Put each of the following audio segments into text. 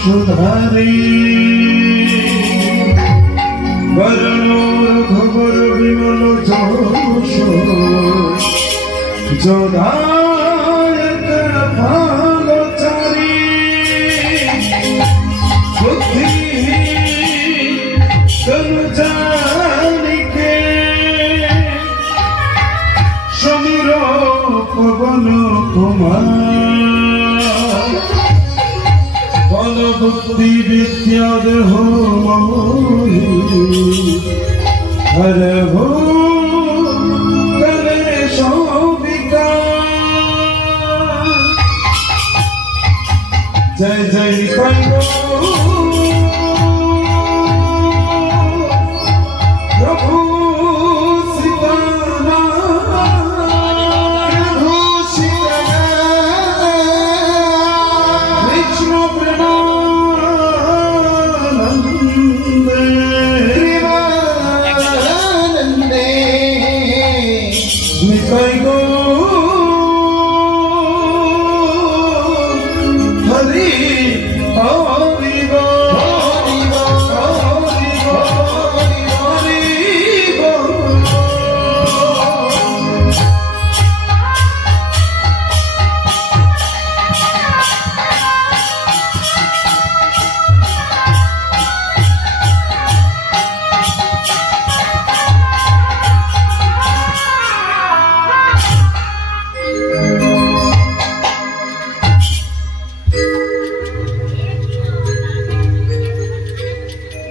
সুধারি বরণর খবর বিমল যশ যোধায় ভালো চারি বুদ্ধি জানিকে সমীর পবন কুমার বলবুদ্ধি বিদ্যা দেহ হর হো করে সৌবিকা জয় জয় কন্দ প্রভু Nikai go Hari Hari go Hari go Hari go Hari go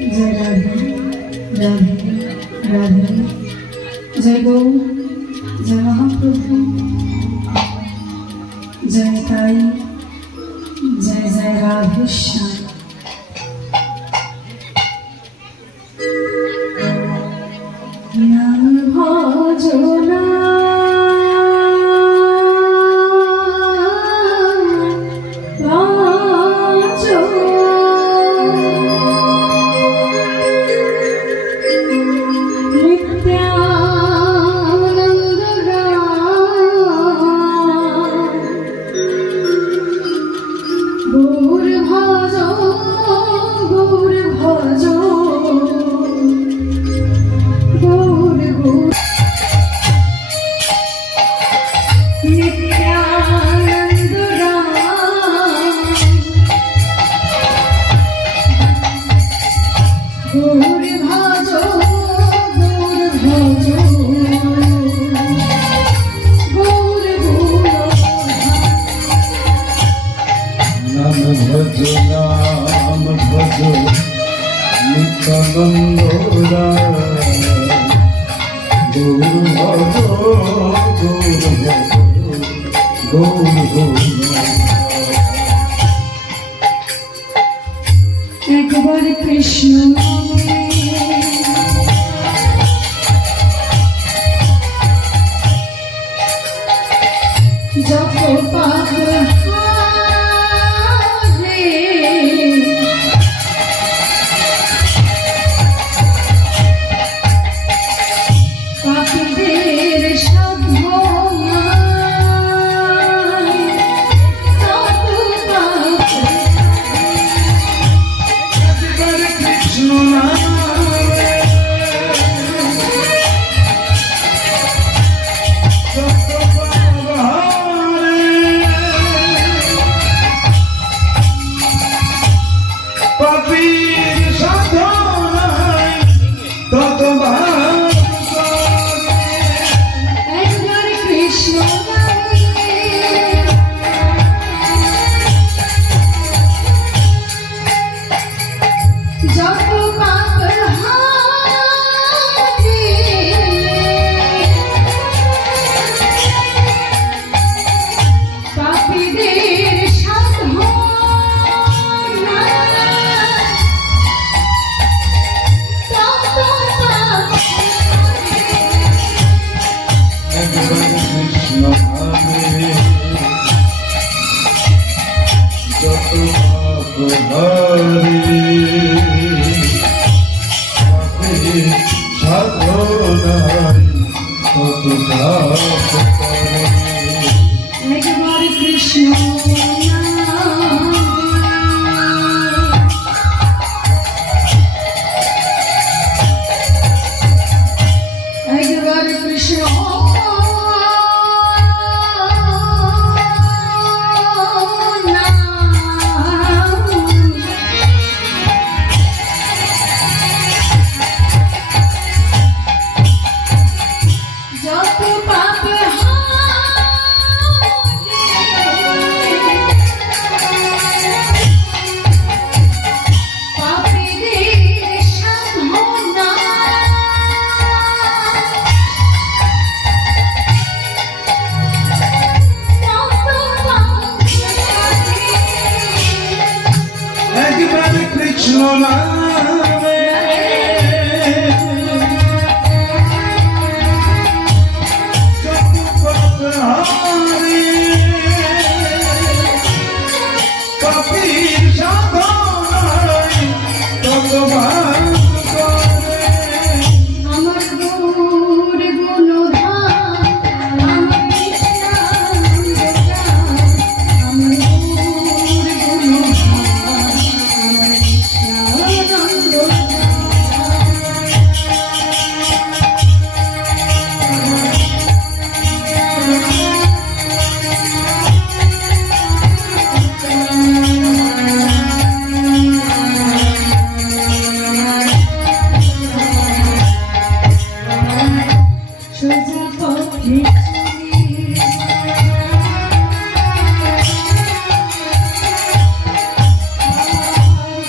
जय राधे राधे राधे जय गौ जय महाप्रभु जय ताई जय जय राधे श्याम नाम भजना नाम भजो नित्यानंदा गौर भजो गौर भजो एक बार कृष्ण जप पाप Krishna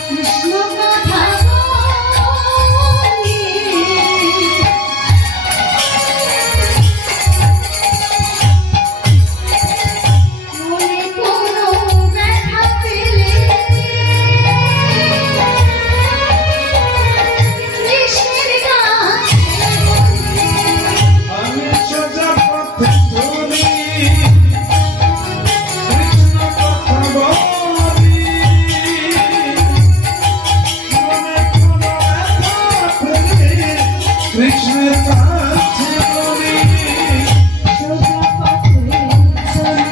কৃষ্ণ কথা বলি মনে কোনো ব্যথা পেলে কৃষ্ণের গান আমি সোজা পথে চলি কৃষ্ণ কথা বলি মনে কোনো ব্যথা পেলে কৃষ্ণের কাছে বলি সোজা পথে চলি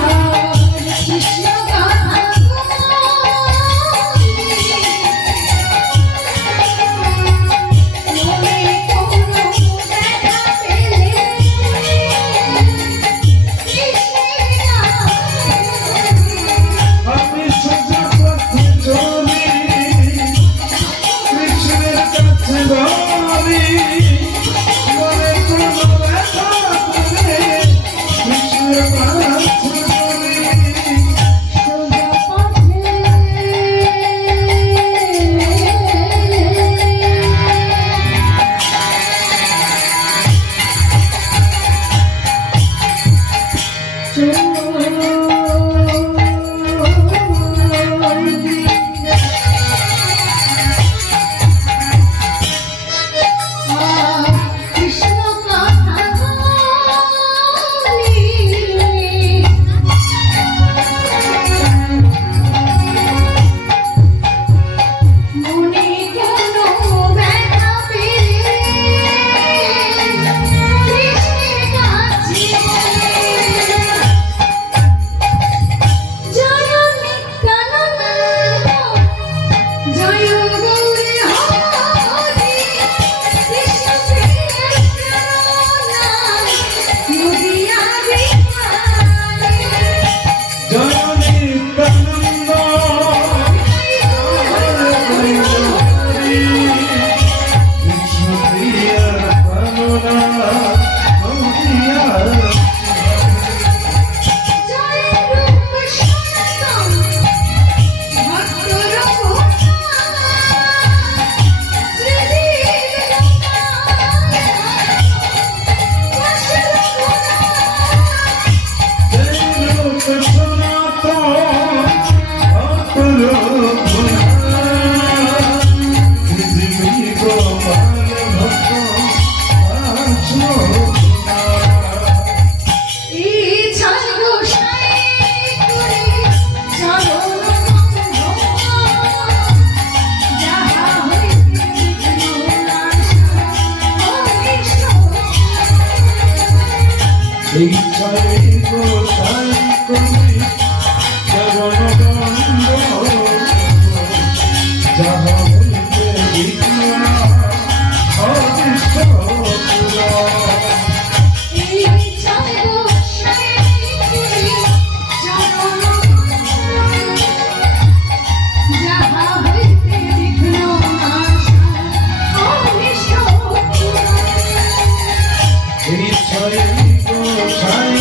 আর কৃষ্ণ কথা বলি মনে কোনো ব্যথা পেলে কৃষ্ণের গান আমি সোজা পথে চলি কৃষ্ণের কাছে বলি মনে কোনো ব্যথা পেলে কৃষ্ণের কাছে বলি সোজা পথে কৃষ্ণ কথা বলি মনে কোনো ব্যথা পেলে কৃষ্ণের কাছে জয় নিত্যানন্দ জয় গৌরী হরি কৃষ্ণ কৃষ্ণ নদিয়া বিহারী জয় নিত্যানন্দ কৃষ্ণ প্রিয়া করুণা হরিয়া জয় রূপ সনাতন ভক্ত রূপ জয় রূপ সনাতন অপর পৃথিবী গোপাল ভক্ত আছো ইচ্ছার গোসাই করে চরণ যাহা হইতে বিঘ্ন নাশা ও কৃষ্ণ এই ছয় গোসাই করি চরণ বন্ধ যাহা হইতে বিঘ্ন অদৃষ্ট ইচ্ছার গোসাই করে চরণ যাহা হইতে বিঘ্ন নাশা ও কৃষ্ণ এই ছয় গোসাই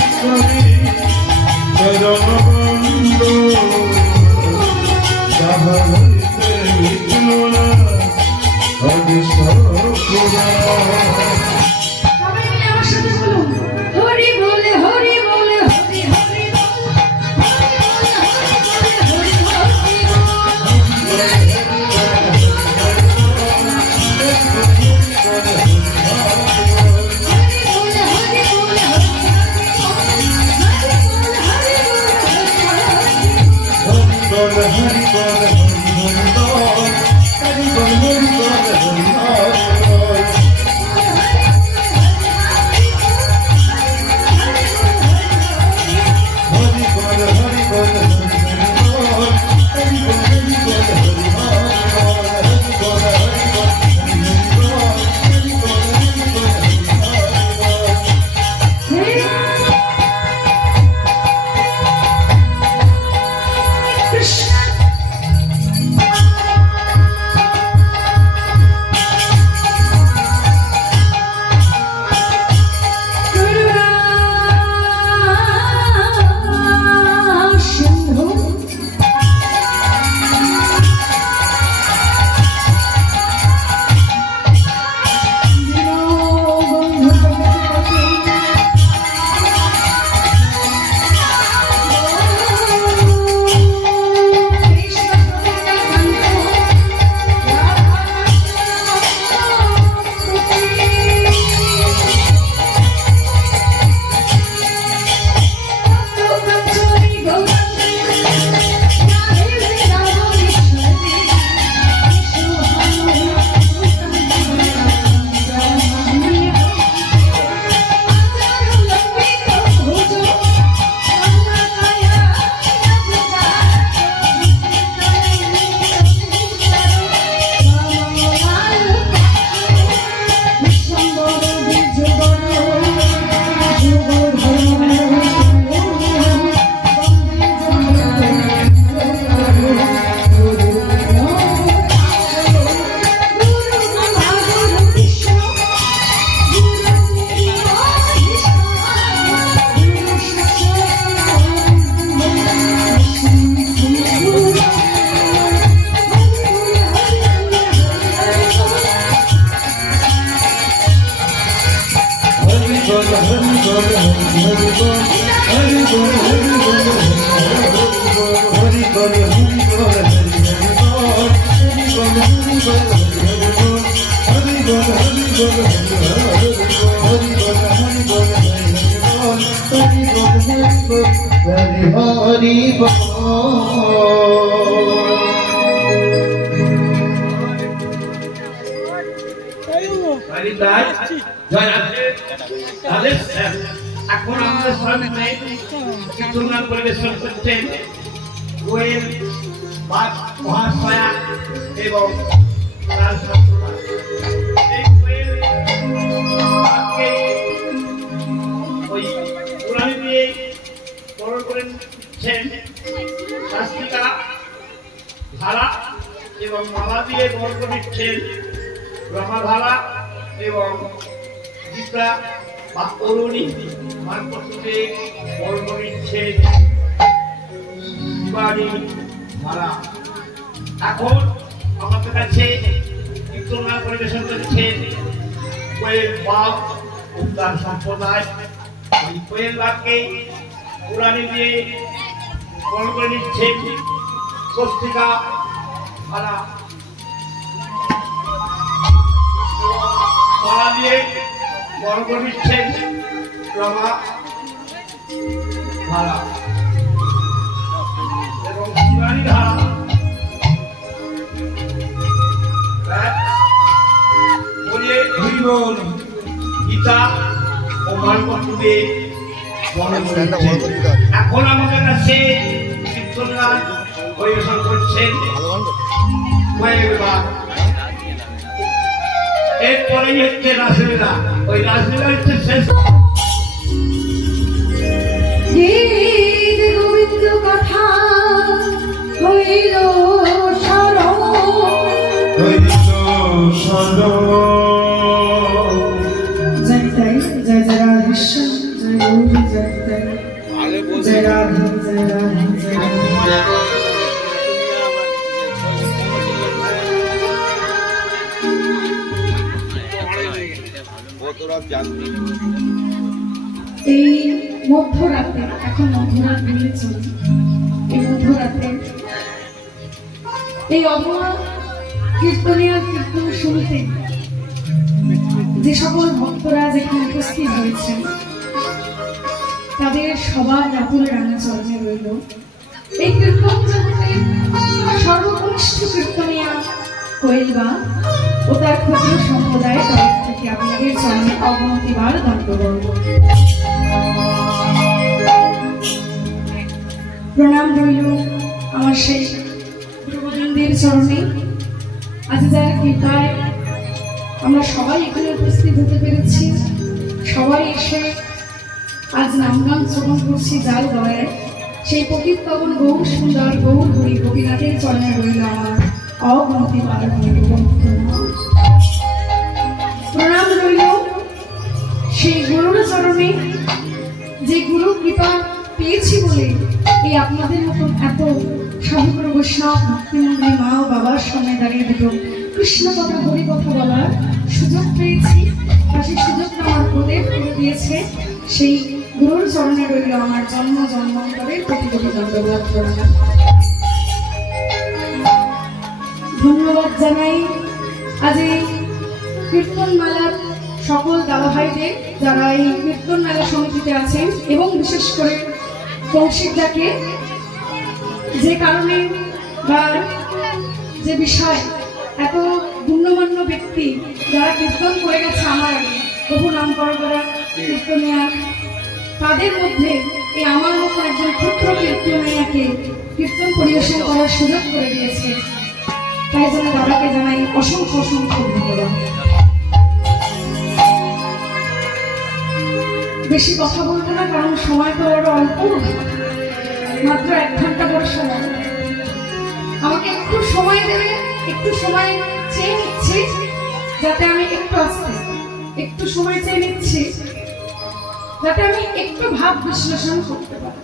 হরি বল। এখন আমাদের সামনে কীর্তন পরিবেশন করছেন কোয়েল মহাশয়া এবং তার সন্তান। এই কোয়েল বাঘকে ওই পুরাণী দিয়ে বরণ করেছেন শাস্ত্রিকা ধারা এবং মালা দিয়ে বরণ করে নিচ্ছেন রমাধারা এবং গীতা বা অরুণী মানপত্রে বরণ করে নিচ্ছেন দিবাড়ি ধারা। এখন আমাদের কাছে কীর্তনা পরিবেশন করছেন কোয়েল বাঘ উদ্যান সম্প্রদায়। এই কোয়েল বাঘকে পুরাণী দিয়ে বরণ করে নিচ্ছেন স্বস্তিকা ধারা। মালা দিয়ে বরণ করে নিচ্ছেন রমা ধারা এবং শিবানী ধারা। বলে গীতা ও মানপত্র দিয়ে বরণ করে নিচ্ছেন। এখন আমাদের কাছে কীর্তন গান পরিবেশন করছেন কোয়েল বাঘ। এরপরেই হচ্ছে রাসলীলা। ওই রাসলীলা হচ্ছে শেষ। গোবিন্দ কথা হইল স্মরণ, জয় তাই জয় জয় রাধেশ্যাম জয় গৌরী জয় তাই জয় রাধে জয় রাধে জয় রাধে। এই মধ্যরাতে, এখন মধ্যরাত বলে চলে, এই মধ্যরাতে এই অবলা কীর্তনীয় কীর্তন শুনতে যে সকল ভক্তরা যেখানে উপস্থিত হয়েছেন তাদের সবার রাতুল রাঙা চরণে রইল এই কীর্তন জগতের সর্বকনিষ্ঠ কীর্তনিয়া কোয়েল বাঘ ও তার ক্ষুদ্র সম্প্রদায়ের তরফ থেকে আপনাদের চরণে অগণতিবার দণ্ডবন্ধ প্রণাম রইল আমার সেই গুরুগোবিন্দের চরণে। আজ যার কৃপায় আমরা সবাই এখানে উপস্থিত হতে পেরেছি, সবাই এসে আজ নামগান শ্রবণ করছি যার দয়ায়, সেই পবিত্র পবন গৌর সুন্দর গৌর হরি গোপীনাথের চরণে রইল আমার অগণতিবার প্রণাম রইল সেই গুরুর চরণে, যে গুরু কৃপা পেয়েছি বলে এই আপনাদের মতন এত সাধুগুরু বৈষ্ণব ভক্তিমন্ত্রী মা ও বাবার সামনে দাঁড়িয়ে দুটো কৃষ্ণ কথা হরি কথা বলার সুযোগ পেয়েছি। আর সেই সুযোগটা আমার প্রদেব করে দিয়েছে, সেই গুরুর চরণে রইল আমার জন্ম জন্মান্তরের কোটি কোটি দণ্ডবোধ প্রণাম। ধন্যবাদ জানাই আজ এই কীর্তন মেলার সকল দাদা ভাইদের যারা এই কীর্তন মেলা সমিতিতে আছেন, এবং বিশেষ করে কৌশিকদাকে, যে কারণে বা যে বিষয় এত গুণ্যমান্য ব্যক্তি যারা কীর্তন করে গেছে আমার আগে, বহু নাম করা কীর্তনিয়া, তাদের মধ্যে এই আমার মতো একজন ক্ষুদ্র কীর্তনিয়াকে কীর্তন পরিবেশন করার সুযোগ করে দিয়েছে। তাই জন্য দাদাকে জানাই অসংখ্য অসংখ্য ধন্যবাদ। বেশি কথা বলবো না, কারণ সময় তো আরো অল্প, মাত্র 1 ঘন্টা পর সময়। আমাকে একটু সময় দেবে, একটু সময় চেয়ে নিচ্ছি যাতে আমি একটু সময় চেয়ে নিচ্ছি যাতে আমি একটু ভাব বিশ্লেষণ করতে পারি।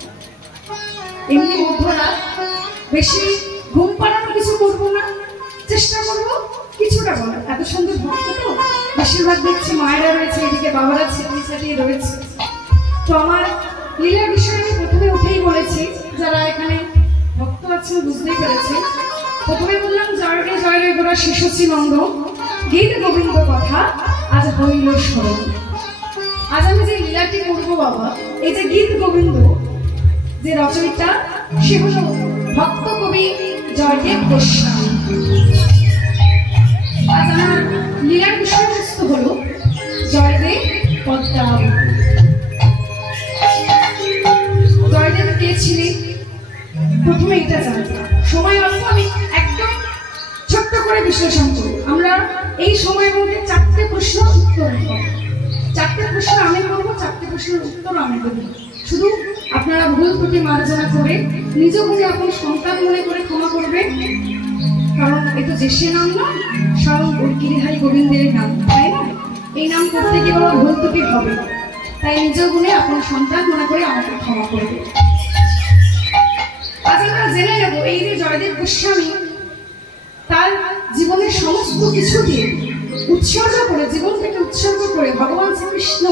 এমনি মধ্যরাত বেশি ঘুম পাড়ানো কিছু করবো না, চেষ্টা করবো কিছুটা বলার। এত সুন্দর ভক্ত তো, বেশিরভাগ দেখছি মায়েরা রয়েছে, এদিকে বাবারা ছেলে ছেলে রয়েছে, তো আমার লীলার বিষয়ে আমি প্রথমে উঠেই বলেছি, যারা এখানে ভক্ত আছেন বুঝতেই পেরেছে। প্রথমে বললাম জয় রে গোরা শিশুশ্রী নন্দ, গীত গোবিন্দ কথা আজ হইল স্মরণ। আজ আমি যে লীলাটি করবো বাবা, এই যে গীত গোবিন্দ যে রচয়িতা, সে হল ভক্ত কবি জয়দেব গোস্বামী। আজ আমার লীলার বিষয়বস্তু হল জয়দেব পদ্মাবতী। জয়দেব কে ছিলেন প্রথমে এটা জানতে সময় অল্প, আমি একদম ছোট্ট করে বিশ্লেষণ করি। আমরা এই সময়ের মধ্যে 4টে প্রশ্ন উত্তর দেব, 4টে প্রশ্ন আমি করবো, 4টে প্রশ্নের উত্তর আমি দেবো। শুধু আপনারা ভুল ত্রুটি মার্জনা করে নিজ গুণে আপন সন্তান মনে করে ক্ষমা করবেন, কারণ এ তো যে সে নাম নয়, স্বয়ং গিরিধারী গোবিন্দের নাম, তাই না? এই নাম করতে গিয়ে বড় ভুল ত্রুটি হবে, তাই নিজ গুণে আপন সন্তান মনে করে আমাকে ক্ষমা করবে। আজ আমরা জেনে নেব এই যে জয়দেব গোস্বামী তার জীবনের সমস্ত কিছু দিয়ে উৎসর্গ করে, জীবন থেকে উৎসর্গ করে ভগবান শ্রীকৃষ্ণ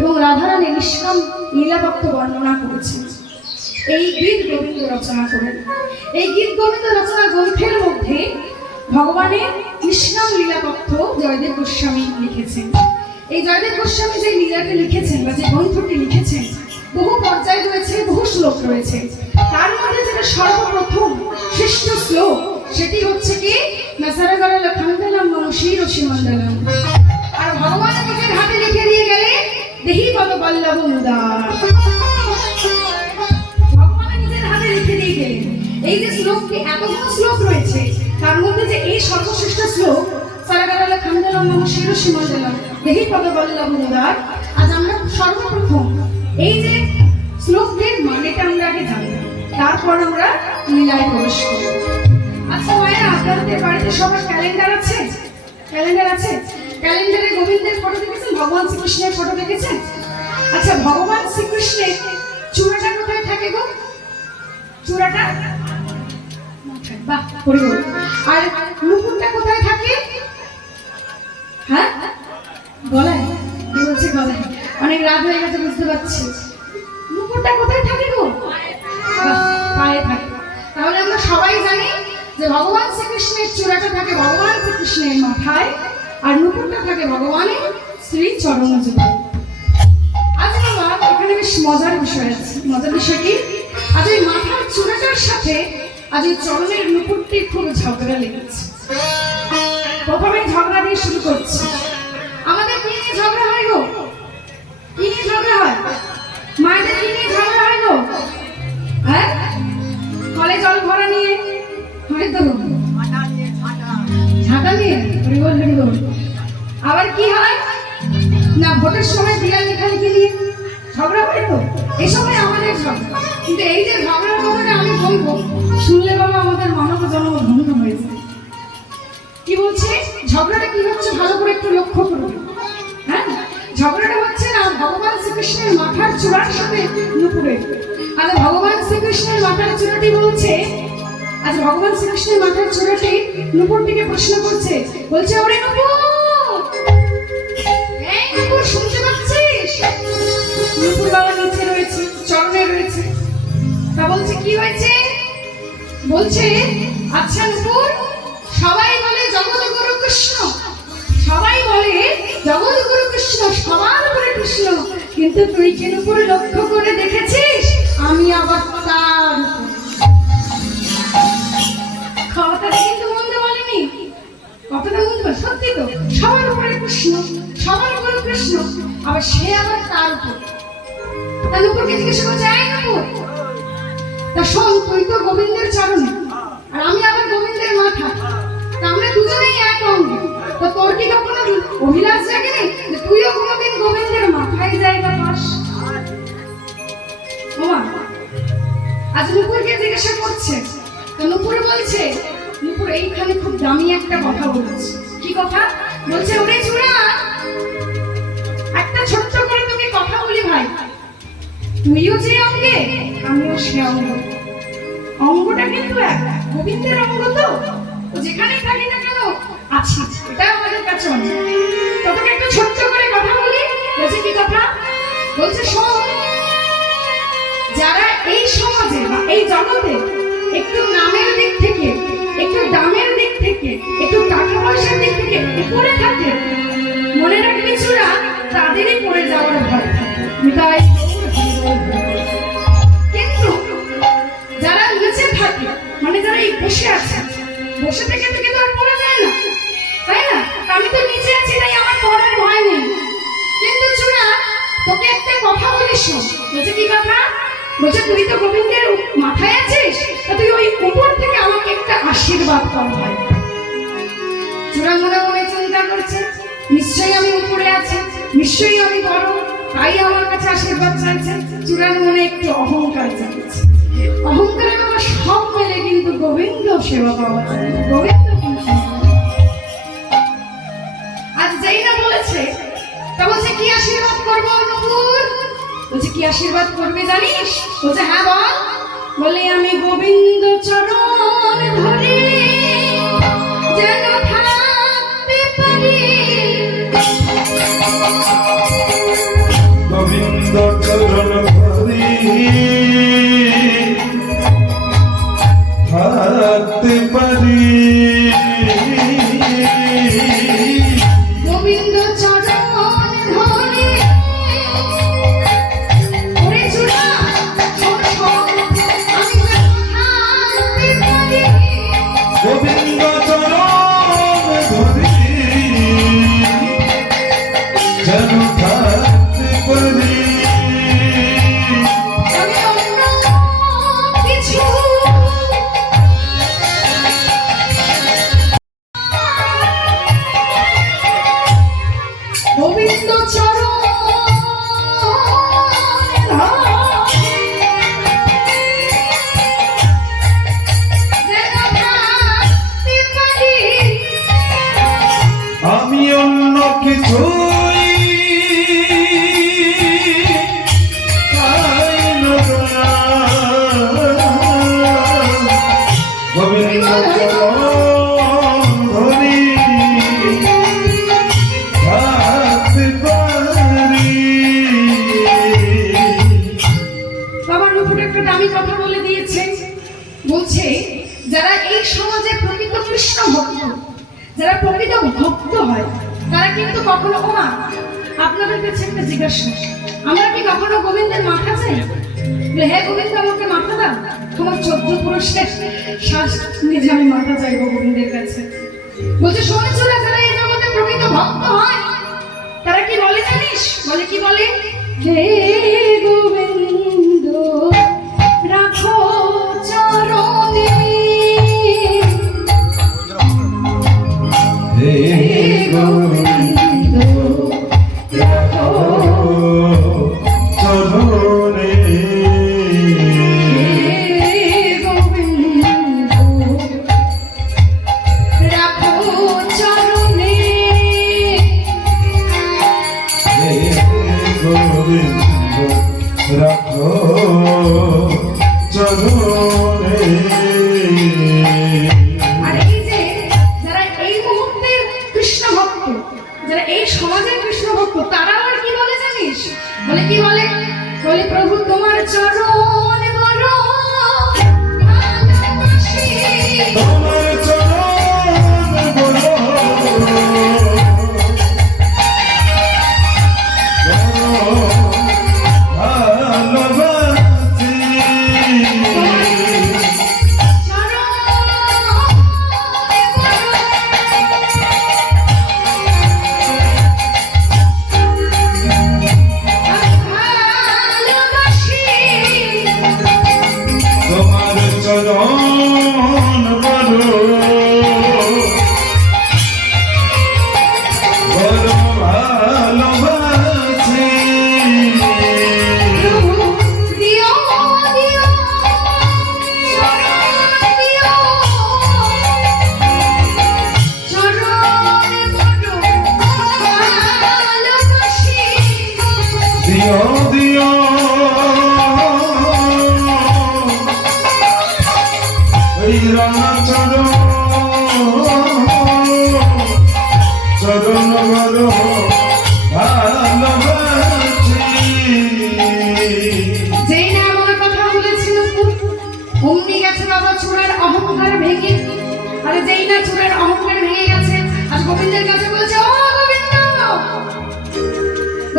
এবং রাধারানীর নিষ্কাম লীলাভক্ত বর্ণনা করেছেন। এই গীত গোবিন্দ রচনা করেন। এই গীত গোবিন্দ রচনা গ্রন্থের মধ্যে ভগবানের নিষ্কাম লীলাভক্ত জয়দেব গোস্বামী লিখেছেন। এই জয়দেব গোস্বামী যে লীলাটি লিখেছেন বা যে গ্রন্থটি লিখেছেন, বহু পর্যায় রয়েছে, বহু শ্লোক রয়েছে। তার মধ্যে যেটা সর্বপ্রথম শ্রেষ্ঠ শ্লোক, সেটি হচ্ছে কি নাসারাগারা লক্ষান্তলাম মনুষীর অসীমণ্ডলম। আর ভগবান নিজের হাতে লিখে দিয়ে গেলে দেহি পদ বল্লভ মুদার। ভগবান নিজের হাতে লিখে দিয়ে গেলেন। এই যে শ্লোকটি, এতগুলো শ্লোক রয়েছে, তার মধ্যে যে এই সর্বশ্রেষ্ঠ শ্লোক সারাগারা লক্ষান্তলাম মনুষীর অসীমণ্ডলম দেহি পদ বল্লভ মুদার, আজ আমরা সর্বপ্রথম এই যে শ্লোকটির মানেটা আমরা আগে জানব, তারপর আমরা লীলায় প্রবেশ করব। আচ্ছা মায়েরা, আপনাদের বাড়িতে সবার ক্যালেন্ডার আছে? ক্যালেন্ডার আছে? ক্যালেন্ডারে গোবিন্দের ফটো দেখেছেন, ভগবান শ্রীকৃষ্ণের ফটো দেখেছেন? আচ্ছা, ভগবান শ্রীকৃষ্ণের চূড়াটা কোথায় থাকে গো? চূড়াটা বাহ পরিবল। আর নুপুরটা কোথায় থাকে? হ্যাঁ, গলায়। কি বলছে গলায়? অনেক রাত হয়ে গেছে বুঝতে পারছি। নুপুরটা কোথায় থাকে গো? পায়ে থাকে। তাহলে আমরা সবাই জানি যে ভগবান শ্রীকৃষ্ণের চূড়াটা থাকে ভগবান শ্রীকৃষ্ণের মাথায়, আর নুপুরটা থাকে ভগবানের শ্রী চরণ জুড়ে। আজ বাবা এখানে বেশ মজার বিষয় আছে। মজার বিষয় কি? আজ ওই মাথার চূড়াটার সাথে আজ ওই চরণের নুপুরটি খুব ঝগড়া লেগেছে। প্রথমে ঝগড়া দিয়ে শুরু করছি। আমাদের কি নিয়ে ঝগড়া হয় গো? কি নিয়ে ঝগড়া হয়? মায়েদের কি নিয়ে ঝগড়া হয় গো? হ্যাঁ, কলে জল ভরা নিয়ে হয়তো, ঝাঁটা নিয়ে হরিবল হরিবল। আবার কি হয় না, ভোটের সময় বিড়াল লেখালেখি নিয়ে ঝগড়া হয় তো, এই সময় আমাদের ঝগড়া। কিন্তু এই যে ঝগড়ার কথাটা আমি বলবো, শুনলে বাবা আমাদের মানব জন্ম ধন্য হয়েছে। কি বলছে ঝগড়াটা কি হচ্ছে ভালো করে একটু লক্ষ্য করবে। হ্যাঁ, ঝগড়াটা হচ্ছে না ভগবান শ্রীকৃষ্ণের মাথার চূড়ার সাথে নুপুরের। আর ভগবান শ্রীকৃষ্ণের মাথার চূড়াটি বলছে, আজ ভগবান শ্রীকৃষ্ণের মাথার চূড়াটি নুপুরটিকে প্রশ্ন করছে, বলছে ওরে নুপুর, এই নুপুর শুনতে পাচ্ছিস? নুপুর বাবা নিচে রয়েছে, চরণে রয়েছে। তা বলছে কি হয়েছে? বলছে আচ্ছা নুপুর, সবাই বলে জগৎগুরু কৃষ্ণ, সবাই বলে জগৎগুরু কৃষ্ণ, সবার উপরে কৃষ্ণ, কিন্তু তুই কেন করে লক্ষ্য করে দেখেছিস আমি আবার তার কথাটা কিন্তু মন্দ বলেনি, কথাটা মন্দ বলে, সত্যি তো সবার উপরে কৃষ্ণ, সবার উপরে কৃষ্ণ, আবার সে আবার তার উপর। তার উপরকে জিজ্ঞেস করছে, এই নুপুর, তা শোন, তুই তো গোবিন্দের চরণে আর আমি আবার গোবিন্দের মাথা, তা আমরা দুজনেই এক অঙ্গ, তো তোর কি কখনো অভিলাষ জাগে নেই যে তুইও কোনোদিন গোবিন্দের মাথায় জায়গা পাস? আজ নুপুরকে জিজ্ঞাসা করছে, তো নুপুর বলছে, নুপুর এইখানে খুব দামি একটা কথা বলেছে। কি কথা বলছে? ওরে চূড়া, একটা ছোট্ট করে তোকে কথা বলি ভাই, তুইও যে অঙ্গে আমিও সে অঙ্গ, অঙ্গটা কিন্তু এক, গোবিন্দের অঙ্গ, তো যেখানেই থাকি না কেন আছি, এটা আমাদের কাছে অনেক। তোকে একটা ছোট্ট করে কথা বলি। বলছে কি কথা? বলছে শোন, এই জগতে একটু নামের দিক থেকে, একটু দামের দিক থেকে, একটু টাকা পয়সার দিক থেকে উপরে থাকে, মনে রাখবি চূড়া তাদেরই পড়ে যাওয়ার ভয় থাকে। তাই কিন্তু যারা নিচে থাকে, মানে যারা এই বসে আছে, বসে থেকে থেকে তো আর পড়ে যায় না, তাই না? আমি তো নিচে আছি, তাই আমার পড়ার ভয় নেই। কিন্তু চূড়া তোকে একটা কথা বলি, শোন। বলছে কি কথা? বলছে তুই তো গোবিন্দের মাথায় আছিস, তা তুই ওই উপর থেকে আমাকে একটা আশীর্বাদ কর ভাই। চূড়া মনে মনে চিন্তা করছে, নিশ্চয়ই আমি উপরে আছি, নিশ্চয়ই আমি বড়, তাই আমার কাছে আশীর্বাদ চাইছে। চূড়ার মনে একটু অহংকার চাইছে। অহংকারের আমার সব মেলে, কিন্তু গোবিন্দ সেবা পাওয়া যায় না। গোবিন্দ আজ যেই না বলেছে, তা বলছে কি আশীর্বাদ করবো নুপুর? বলছে কি আশীর্বাদ করবে জানিস? বলছে হ্যাঁ বল। বলে আমি গোবিন্দ চরণ ধরে যেন থাকতে পারি, গোবিন্দ চরণ ধরি থাকতে পারি, গোবিন্দ চরণ ধরে। ওরে চূড়া শোন শোন, আমি যেন থাকতে পারি, গোবিন্দ চরণ ধরি যেন থাকতে পারি, আমি অন্য কিছু গোবিন্দ চরণ যেন থাকতে পারি, আমি অন্য কিছুই চাই না। গোবিন্দ চরণ ধরি থাকতে পারি। বাবার উপরে একটা দামি কথা বলে দিয়েছে। বলছে যারা এই সমাজে প্রকৃত কৃষ্ণ ভক্ত, যারা প্রকৃত ভক্ত হয়, তারা কিন্তু কখনো, ওমা আপনাদের কাছে একটা জিজ্ঞাসা, আমরা কি কখনো গোবিন্দের মাথা চাই? বলে হ্যাঁ গোবিন্দ আমাকে মাথা দাও, তোমার 14 পুরুষের শ্বাস নিজে আমি মাথা চাইবো গোবিন্দের কাছে। বলছে শোনেছিল যারা এই জগতে প্রকৃত ভক্ত হয়, তারা কি বলে জানিস? বলে কি বলে? হে গোবিন্দ রাখো চরণে, হে গোবিন্দ রাখো চরণে, হে গোবিন্দ রাখো চরণে, হে গোবিন্দ রাখো চরণে। আর এই যে যারা এই মুহূর্তের কৃষ্ণ ভক্ত, যারা এই সমাজের কৃষ্ণ ভক্ত, তারা আর কি বলে জানিস? বলে কি বলে? বলে প্রভু তোমার চরণ বড় ভালোবাসি, তোমার চরণ বড় ভালোবাসি, ভালোবাসি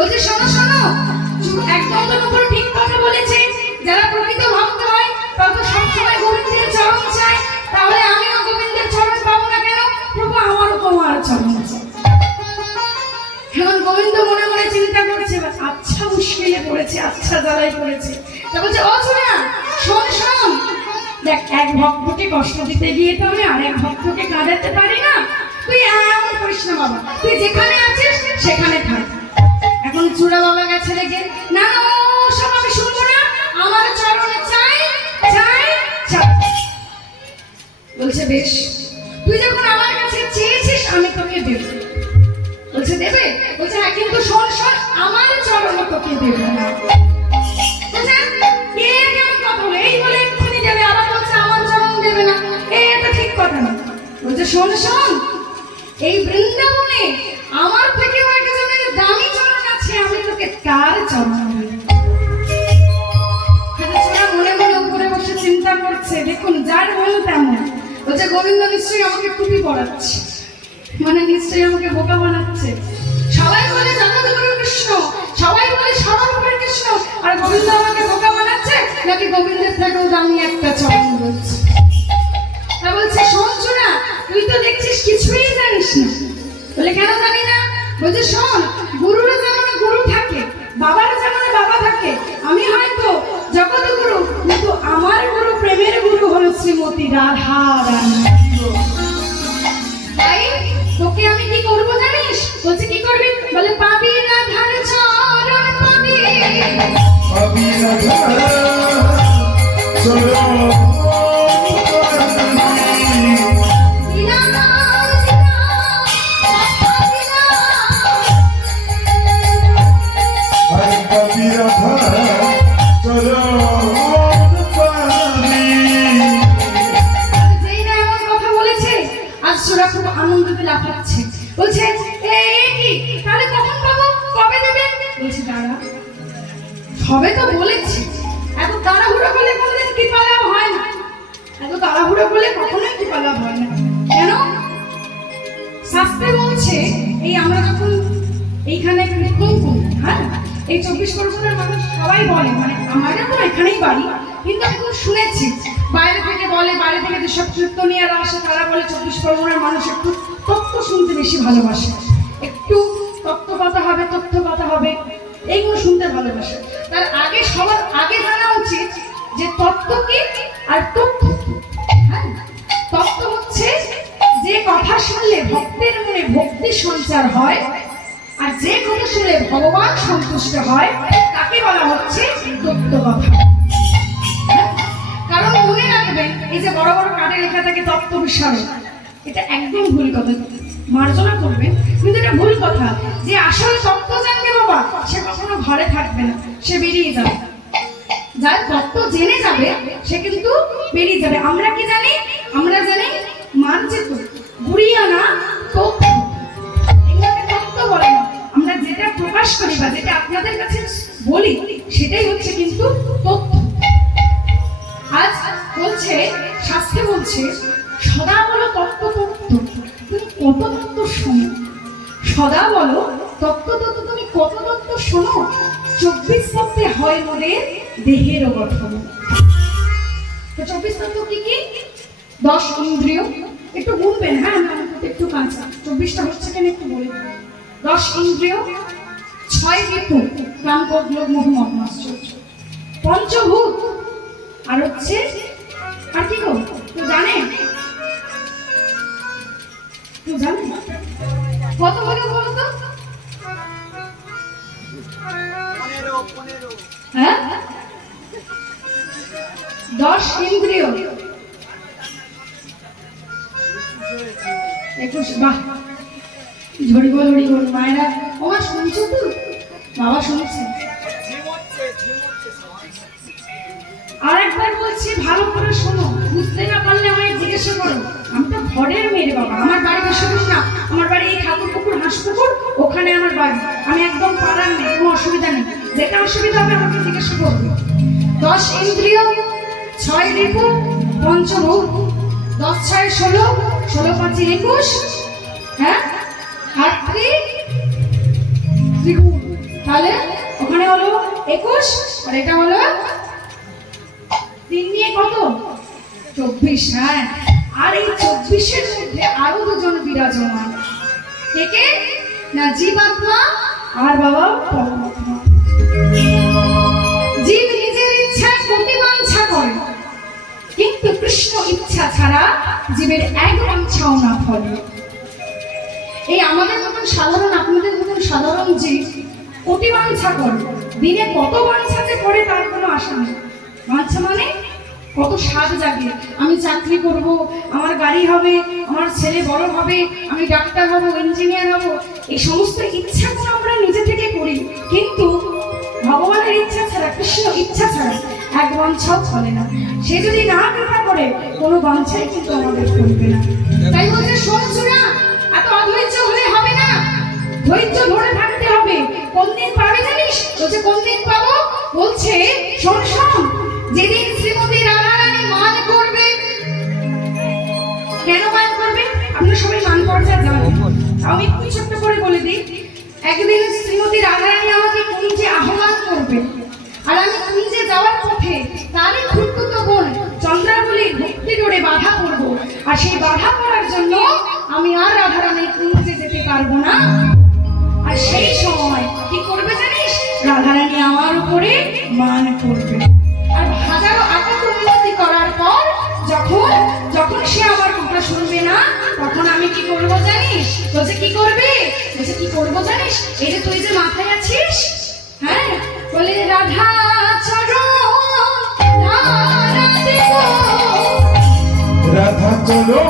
বলছে শোনো শোনো, একদম তো উপর ঠিক কথা বলেছে, যারা প্রকৃত ভক্ত হয় তারা তো সবসময় গোবিন্দের চরণ চায়, তাহলে আমিও গোবিন্দের চরণ পাবো না কেন? প্রভু আমারও তোমার চরণ চাই। এখন গোবিন্দ মনে মনে চিন্তা করছে, আচ্ছা মুশকিলে পড়েছে, আচ্ছা জ্বালাই পড়েছে। তা বলছে ও ছোড়া, শোন শোন, দেখ এক ভক্তকে কষ্ট দিতে গিয়ে তো আমি আরেক ভক্তকে কাঁদাতে পারি না, তুই এমন করিস না বাবা, তুই যেখানে আছিস সেখানে থাক। এখন চূড়া বাবা গেছে রেখে, না না সব আমি শুনবো না, আমার চরণে চাই চাই চাই। বলছে বেশ, তুই যখন আমার কাছে চেয়েছিস আমি তোকে দেব। বলছে দেবে? বলছে হ্যাঁ, কিন্তু শোন শোন, আমার চরণে তোকে দেবে না। বলছে কে কেমন কথা বলে, এই বলে এক্ষুনি যাবে, আবার বলছে আমার চরণ দেবে না, এটা ঠিক কথা না। বলছে শোন শোন, এই বৃন্দাবনে আমার থেকে একজনের দামি চরণ আছে, আমি তোকে কার চরণ দেব? মনে মনে উপরে বসে চিন্তা করছে, দেখুন যার মন তেমন। বলছে গোবিন্দ নিশ্চয়ই আমাকে টুপি পড়াচ্ছে, মানে নিশ্চয়ই আমাকে বোকা বানাচ্ছে। সবাই বলে জগৎগুরু কৃষ্ণ, সবাই বলে সর্বগুরু কৃষ্ণ, আর গোবিন্দ আমাকে বোকা বানাচ্ছে, নাকি গোবিন্দের থেকেও দামি একটা চরণ বলছে। তা বলছে শোন চূড়া, তুই তো দেখছিস কিছুই জানিস না। বলে কেন জানি না? বলছে শোন, গুরুরও যেমন গুরু থাকে, বাবার যেমন বাবা থাকে, আমি হয়তো জগৎগুরু, কিন্তু আমার গুরু প্রেমের গুরু হলো শ্রীমতী রাধা রানী। তাই তোকে আমি কি করবো জানিস? বলছে কি করবি? বলে পাবি রাধার চরণ পাবি, পাবি রাধার চরণ খুব আনন্দতে লাফাচ্ছে। বলছে কি তাহলে কখন পাবো, কবে দেবে? বলছে দাঁড়া, সবে তো বলেছি, এত তাড়াহুড়ো করলে কোনদিন কৃপা লাভ হয় না, এত তাড়াহুড়ো করলে কখনোই কৃপা লাভ হয় না। কেন? শাস্ত্রে বলছে, এই আমরা যখন এইখানে কীর্তন করি, হ্যাঁ, এই 24 পরগনার মানুষ সবাই বলে, মানে আমাদের তো এখানেই বাড়ি, কিন্তু আমি খুব শুনেছি বাইরে থেকে বলে, বাইরে থেকে যেসব কীর্তনীয়ারা আসে তারা বলে 24 পরগনার মানুষ একটু তত্ত্ব শুনতে বেশি ভালোবাসে, একটু তত্ত্বকথা হবে, তথ্যকথা হবে, এইগুলো শুনতে ভালোবাসে। তার আগে সবার আগে জানা উচিত যে তত্ত্ব কি আর তথ্য। হ্যাঁ, তত্ত্ব হচ্ছে যে কথা শুনলে ভক্তের মনে ভক্তি সঞ্চার হয়, আর যে কথা শুনলে ভগবান সন্তুষ্ট হয় তাকে বলা হচ্ছে তত্ত্বকথা। কারণ মনে রাখবেন, এই যে বড় বড় কার্ডে লেখা থাকে তত্ত্ব বিশারদ, এটা একদম ভুল কথা, মার্জনা করবেন, কিন্তু এটা ভুল কথা। যে আসল তত্ত্ব জানবে বাবা, সে কখনো ঘরে থাকবে না, সে বেরিয়ে যাবে। যার তত্ত্ব জেনে যাবে সে কিন্তু বেরিয়ে যাবে। আমরা কি জানি? আমরা জানি মার্জিত, বুড়িয়ানা তথ্য, এগুলোকে তত্ত্ব বলে না। আমরা যেটা প্রকাশ করি বা যেটা আপনাদের কাছে বলি সেটাই হচ্ছে কিন্তু তথ্য। আজ বলছে, শাস্ত্রে বলছে, সদা বলো তত্ত্ব তত্ত্ব, তুমি কত তত্ত্ব শোনো। সদা বলো তত্ত্ব তত্ত্ব, তুমি কত তত্ত্ব শোনো। 24 তত্ত্বে হয় মোদের দেহের গঠন। তো 24 তত্ত্ব কি কি? 10 ইন্দ্রিয়, একটু গুনবেন, হ্যাঁ আমি একটু কাঁচা, 24টা হচ্ছে কেন একটু বলে। 10 ইন্দ্রিয়, 6 ঋতু, কাম ক্রোধ লোভ মোহ মদ মাৎসর্য, পঞ্চভূত, আর হচ্ছে আর কি গো তো জানে, তো জানে কত হলো বলো তো? হ্যাঁ, 10 ইন্দ্রিয়, 21, বাহ, ঝড়ি বল মায়েরা। ওমা শুনছো তো? বাবা শুনছে। আরেকবার বলছি, ভালো করে শোনো, বুঝতে না পারলে আমায় জিজ্ঞাসা করো। আমি তো ঘরের মেয়ে বাবা, আমার বাড়ি বেশি দূর না, আমার বাড়ি এই ঠাকুর পুকুর হাঁসপুকুর, ওখানে আমার বাড়ি, আমি একদম পাড়ার মেয়ে, কোনো অসুবিধা নেই, যেটা অসুবিধা হবে আমাকে জিজ্ঞাসা করবে। 10 ইন্দ্রিয়, 6 ঋতু, পঞ্চভূত, 10 6 16, 16 5 21, হ্যাঁ, আর ত্রিগুণ, তাহলে 21 আর এটা হলো 3 নিয়ে কত 24। হ্যাঁ, আর এই 24-এর মধ্যে আরো দুজন বিরাজমান। কে কে? না জীবাত্মা আর বাবা পরমাত্মা। জীব নিজের ইচ্ছায় প্রতিবাঞ্ছা করে, কিন্তু কৃষ্ণ ইচ্ছা ছাড়া জীবের এক বাঞ্ছাও না ফলে। এই আমাদের মতন সাধারণ, আপনাদের মতন সাধারণ জীব কোটি বাঞ্ছা করে, দিনে কত বাঞ্ছাতে করে তার কোনো আশা নেই। বাঞ্ছা মানে কত স্বাদ জাগে, আমি চাকরি করব, আমার গাড়ি হবে, আমার ছেলে বড় হবে, আমি ডাক্তার হব, ইঞ্জিনিয়ার হব, এই সমস্ত ইচ্ছাগুলো আমরা নিজে থেকে করি, কিন্তু ভগবানের ইচ্ছা ছাড়া, কৃষ্ণ ইচ্ছা ছাড়া এক বাঞ্ছাও ফলে না। সে যদি না কৃপা করে কোনো বাঞ্ছাই কিন্তু আমাদের করবে না। তাই বলছে শুনছো না, এত অধৈর্য হলে হবে না, ধৈর্য ধরে থাকতে হবে। কোন দিন পাবে জানিস? বলছে কোন দিন পাবো? বলছে শোন শোন, যেদিন শ্রীমতী রাধারানী মান করবে। কেন মান করবে? আপনারা সবাই মান পর্যায়ে জানেন, আমি একটু ছোট্ট করে বলে দিই। একদিন শ্রীমতী রাধারানী আমাকে কুঞ্জে আহ্বান করবে, আর আমি কুঞ্জে যাওয়ার পথে তারই খুঁড়তুতো বোন চন্দ্রাবলী ভক্তি ডোরে বাধা করব, আর সেই বাধা করার জন্য আমি আর রাধারানীর কুঞ্জে যেতে পারবো না। আর সেই সময় কি করবে জানিস? রাধারানী আমার উপরে মান করবে, আর হাজারো আটক উন্নতি করার পর যখন যখন সে আমার কথা শুনবে না, তখন আমি কি করব জানিস? বলছে কি করবে? বলছে কি করব জানিস? এই যে তুই যে মাথায় আছিস, হ্যাঁ, বলে রাধা চরণ রাধা চলো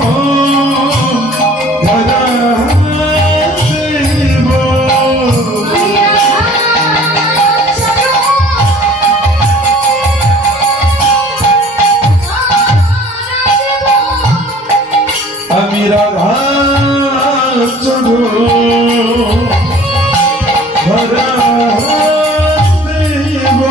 ধরা দেব। আমি রাধা চলো ধরা দেব।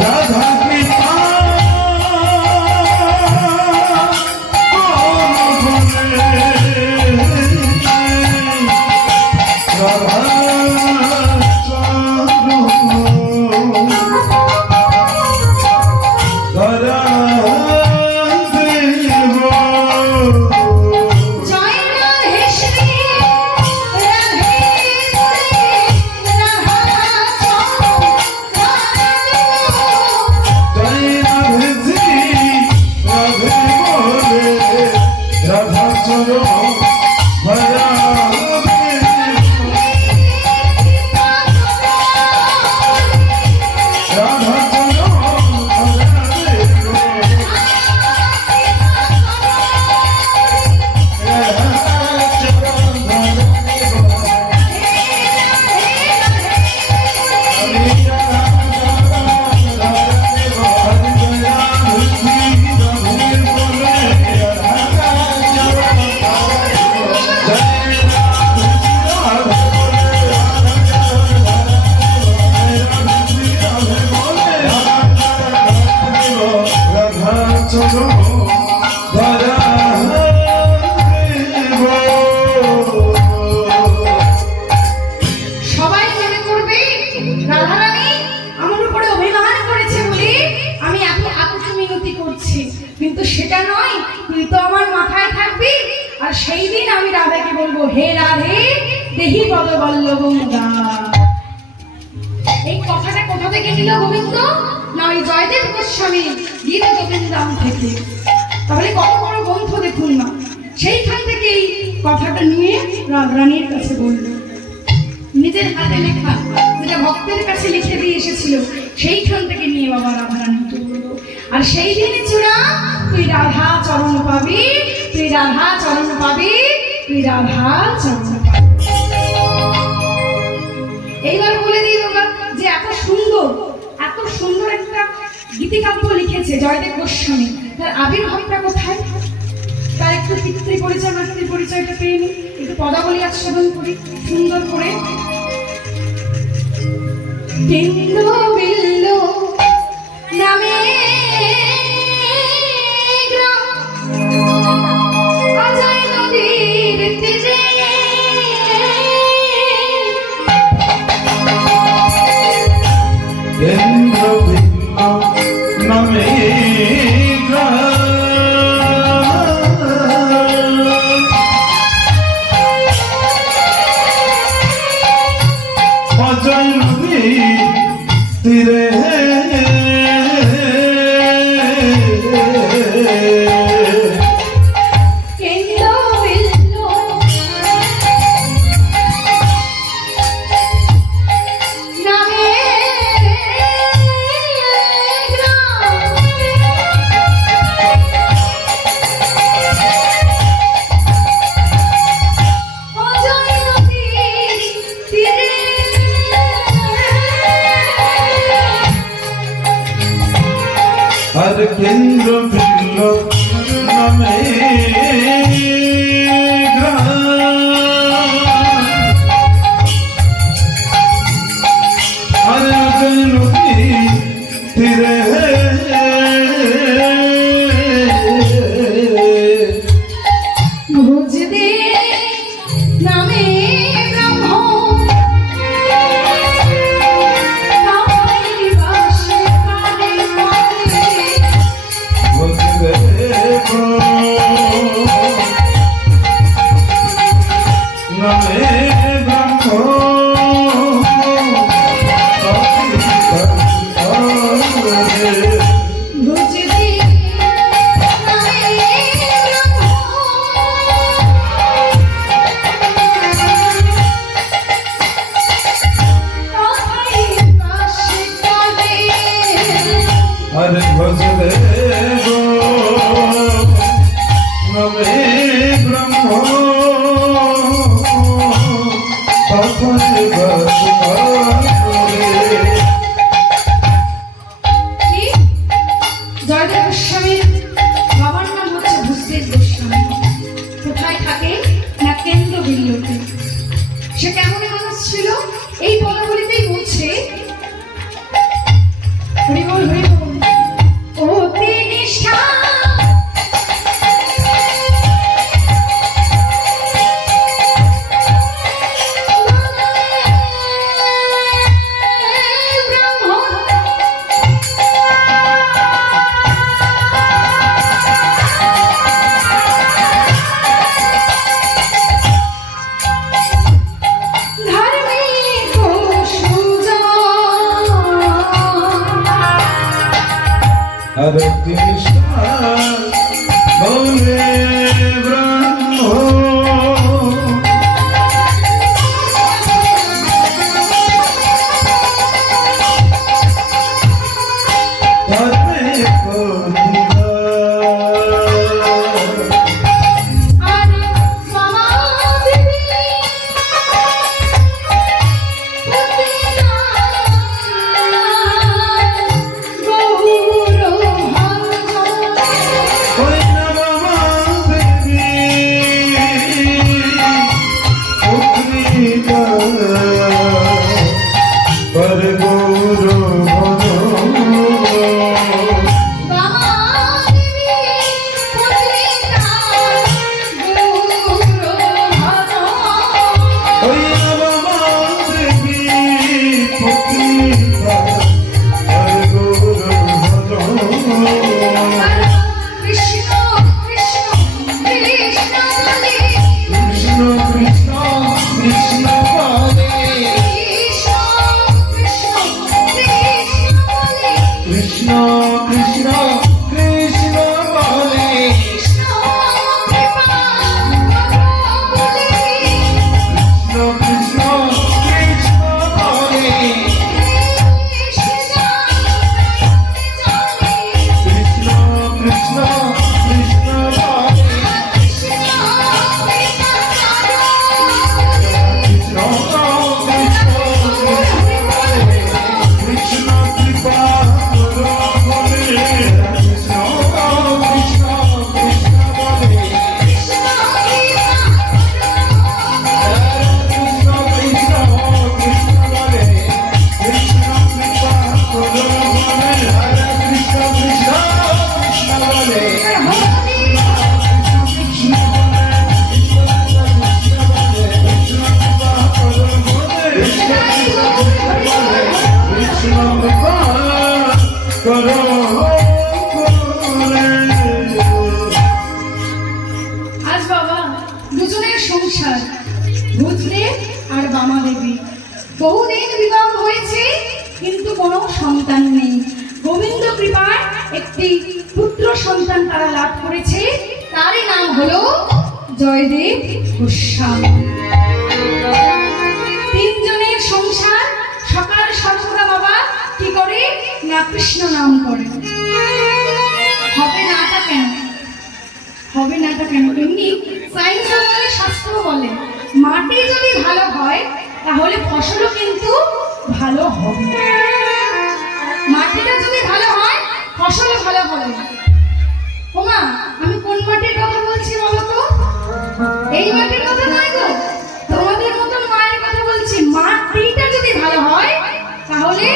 রাধা কৃপা কিন্তু সেটা নয়, তুই তো আমার মাথায় থাকবি, আর সেই দিন আমি রাধাকে বলবো হে রাধে দেহি পদবল্লভ মুদা। এই কথাটা কোথা থেকে নিল গোবিন্দ? না ওই জয়দেব গোস্বামী গীত গোবিন্দাম থেকে। তাহলে কত বড় গ্রন্থ দেখুন না, সেইখান থেকে এই কথাটা নিয়ে রাধারানীর কাছে বলল। নিজের হাতে লেখা, যেটা ভক্তের কাছে লিখে দিয়ে এসেছিল, সেইখান থেকে নিয়ে বাবা রাধারানীকে বলল। আর সেই দিনে চূড়া তুই রাধা চরণ পাবি, তুই রাধা চরণ পাবি, তুই রাধা চরণ পাবি। এইবার বলে দিই বাবা যে এত সুন্দর, এত সুন্দর একটা গীতিকাব্য লিখেছে জয়দেব গোস্বামী, তার আবির্ভাবটা কোথায়? তার একটু পিতৃ পরিচয় মাতৃ পরিচয়টা পেয়ে নি, একটু পদাবলী আস্বাদন করি সুন্দর করে। কেন্দ্র বিল্ল নামে গ্রাম, অজয় নদীর তীরে কেন্দ্র ভিন্ন নামে অজয় নদী তীরে কেন্দ্র বিল্ল নামে আর কেন্দ্র ভিন্ন নামে আর অজয় নদী তীরে ভোজদে নামে ব্রহ্ম তাই বাসে কানে কানে নামে ব্রহ্ম ভোজদে নামে ব্রহ্ম তাই বাসে কানে আর ভজরে নমে ব্রহ্ম কি? জয়দেব গোস্বামীর বাবার নাম হচ্ছে ভূষদেব গোস্বামী। কোথায় থাকে না কেন্দ্র বিল্লতে। সে কেমন মানুষ ছিল এই পদাবলিতেই বলছে, হরিবল হরিবল অতি নিষ্ঠা ধার্মিক সুজন আর কৃষ্ণ বলে ব্রহ্ম তবে করিবা আর মামা দেবী ওই নমা দেবী পুত্রিকা পর গৌর ওই নমা দেবী পুত্রিকা পর গৌর কৃষ্ণ কৃষ্ণ কৃষ্ণ বলে কৃষ্ণ কৃষ্ণ কৃষ্ণ বলে কৃষ্ণ কৃষ্ণ করো করে। আজ বাবা দুজনের সংসার, ভূতদেব আর বামা দেবী। বহুদিন বিবাহ হয়েছে কিন্তু কোনো সন্তান নেই। গোবিন্দ কৃপায় একটি পুত্র সন্তান তারা লাভ করেছে, তারই নাম হলো জয়দেব গোস্বামী। তিনজনের সংসার, সকাল সর্বদা বাবা কি করে না কৃষ্ণ নাম করে। হবে নাটা কেন, হবে নাটা কেন, এমনি সায়েন্স বলে, শাস্ত্র বলে মাটি যদি ভালো হয় তাহলে ফসলও কিন্তু ভালো হবে। মাটিটা যদি ভালো হয় ফসলও ভালো হবে। ওমা, আমি কোন মাটির কথা বলছি বলো তো? এই মাটির কথা নয় গো, তোমাদের মতন মায়ের কথা বলছি। মাটিটা যদি ভালো হয় তাহলে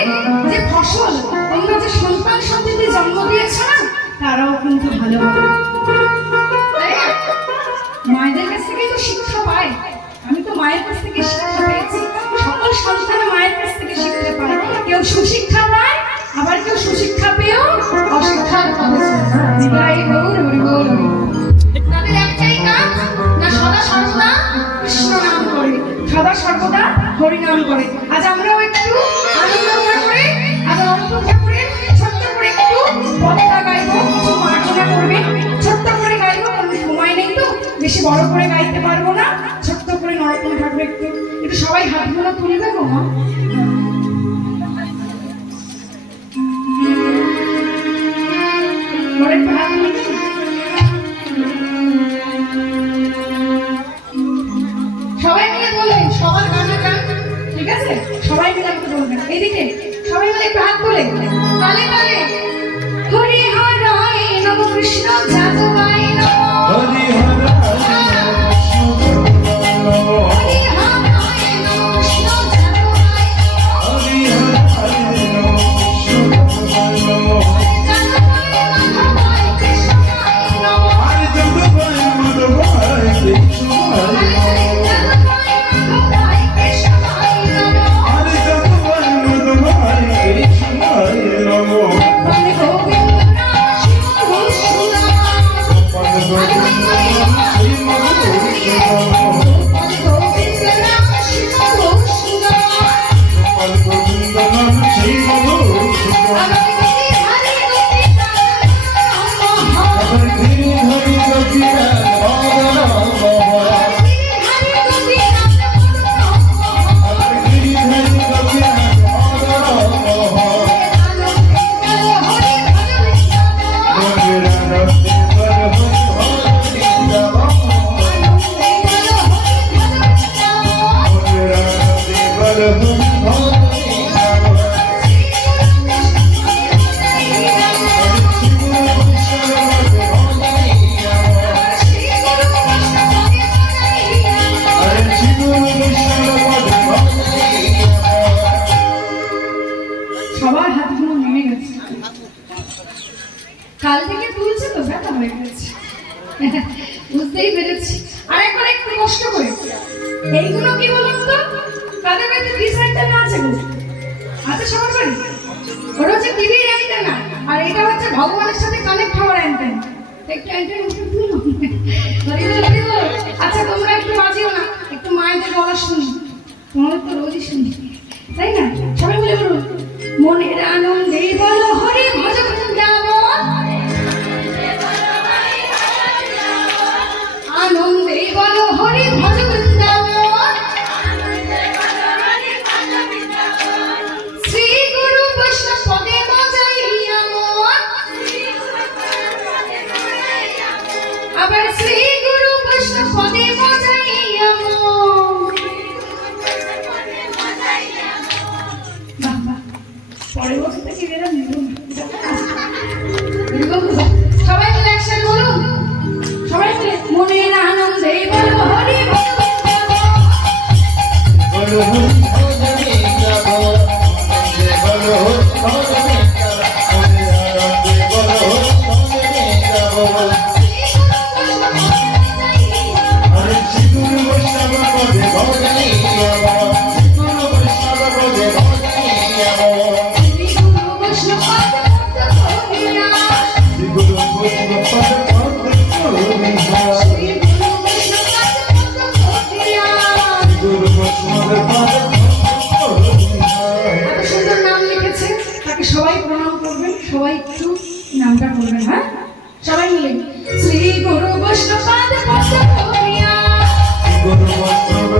যে ফসল, তোমরা যে সন্তান সন্ততি জন্ম দিয়েছ না, তারাও কিন্তু ভালো হবে। তাই না? মায়েদের কাছ থেকে তো শিক্ষা পায়। আমি তো মায়ের কাছ থেকে শিক্ষা পেয়েছি। সকল সন্তান মায়ের কাছ থেকে শিক্ষা পায়। কেউ সুশিক্ষা পায়, আবার কেউ সুশিক্ষা পেয়েও অশিক্ষার পথে চলে যায়। গৌর হরি গৌর হরি। তাদের একটাই কাজ, না সদা সর্বদা কৃষ্ণ নাম করে, সদা সর্বদা হরি নাম করে। আজ আমরাও একটু আনন্দ করে, আজ অর্পণ ঠাকুরের ছোট্ট করে একটু পদটা গাইবো, কিছু মার্জনা করবে, ছোট্ট করে গাইবো, কারণ সময় নেই তো, বেশি বড় করে গাইতে পারবো না। ছোট্ট করে নরোত্তম ঠাকুর একটু একটু সবাই হাতগুলো তুলবে গো মা। একটু হাত তুলবে। সবাই মিলে বলবেন, সবার গানা গান, ঠিক আছে? সবাই মিলে একটু বলবেন। এইদিকে সবাই মিলে একটু হাত তুলে তালে তালে হরি হরায় নম কৃষ্ণ যাদবায় নম। হরি হরায় হরি হরায় নম কৃষ্ণ যাদবায় নম। হরি হরায় যাদবায় যাদবায় কৃষ্ণায় নম। হরি যাদবায় মাধবায় কৃষ্ণায় যাদবায় কৃষ্ণায় নম। হরি যাদবায় মাধবায় কৃষ্ণায় নম। বন্দে গোবিন্দ নাম শিব ভূষণম। পদ গোবিন্দ শ্রী মধুসূদন। বন্দে গোবিন্দ নাম শিব ভূষণম। পদ গোবিন্দ নাম শ্রী মধুসূদন। আমার গতি হরি গতি রাম নমঃ। আবার ধীরে ধরে গতিরা মদন মোহন। হরি গতি রাম নমঃ। আবার ধীরে ধরে গতিরা মদন মোহন। আনন্দে গেল হরি ভজন নাম। মনের আনন্দে বল হরি হরি নাম। আনন্দে গেল হরি ভজন নাম। মনের আনন্দে বল হরি হরি নাম। সবার হাতগুলো নেমে গেছে। কাল থেকে তুলছে তো ব্যথা হয়ে গেছে, বুঝতেই পেরেছি। আর একবার একটু কষ্ট করে এইগুলো কি বলুন তো, কাদের বাড়িতে ডিস অ্যান্টেনা আছে গো? আছে সবার বাড়ি? ওটা হচ্ছে টিভির অ্যান্টেনা, আর এটা হচ্ছে ভগবানের সাথে কানেক্ট হওয়ার অ্যান্টেনা। একটু অ্যান্টেনা উঠে তুলো। আচ্ছা তোমরা একটু বাজিও না, একটু মায়েদের গলা শুনি, তোমাদের তো রোজই শুনি, তাই না? সবাই মিলে বলুন, মনের আনন্দে বলো হরি ভজ বৃন্দাবন। আনন্দে বলো হরি ভজ বৃন্দাবন। শ্রী গুরু বৈষ্ণব পদে মজাইয়া মন। আবার শ্রী গুরু বৈষ্ণব পদে মজাইয়া মন। বাহ বাহ, পরের বছর থেকে এরা নিব না। সবাই মিলে একসাথে বলুন, সবাই মিলে মনের আনন্দে বলো হরি ভজ বৃন্দাবন। বল হরি হরি নাম। বল হরি হরি নাম। মনের আনন্দে বল হরি হরি নাম। হরে শ্রী গুরু বৈষ্ণব পদে ভজনি নাম। শ্রী গুরু বৈষ্ণব পদে ভজনি নাম। শ্রী গুরু বৈষ্ণব পদে গানটা করবেন, হ্যাঁ সবাই মিলে। শ্রী গুরু বৈষ্ণবপাদ পদ্ম করিয়া গুরু বৈষ্ণব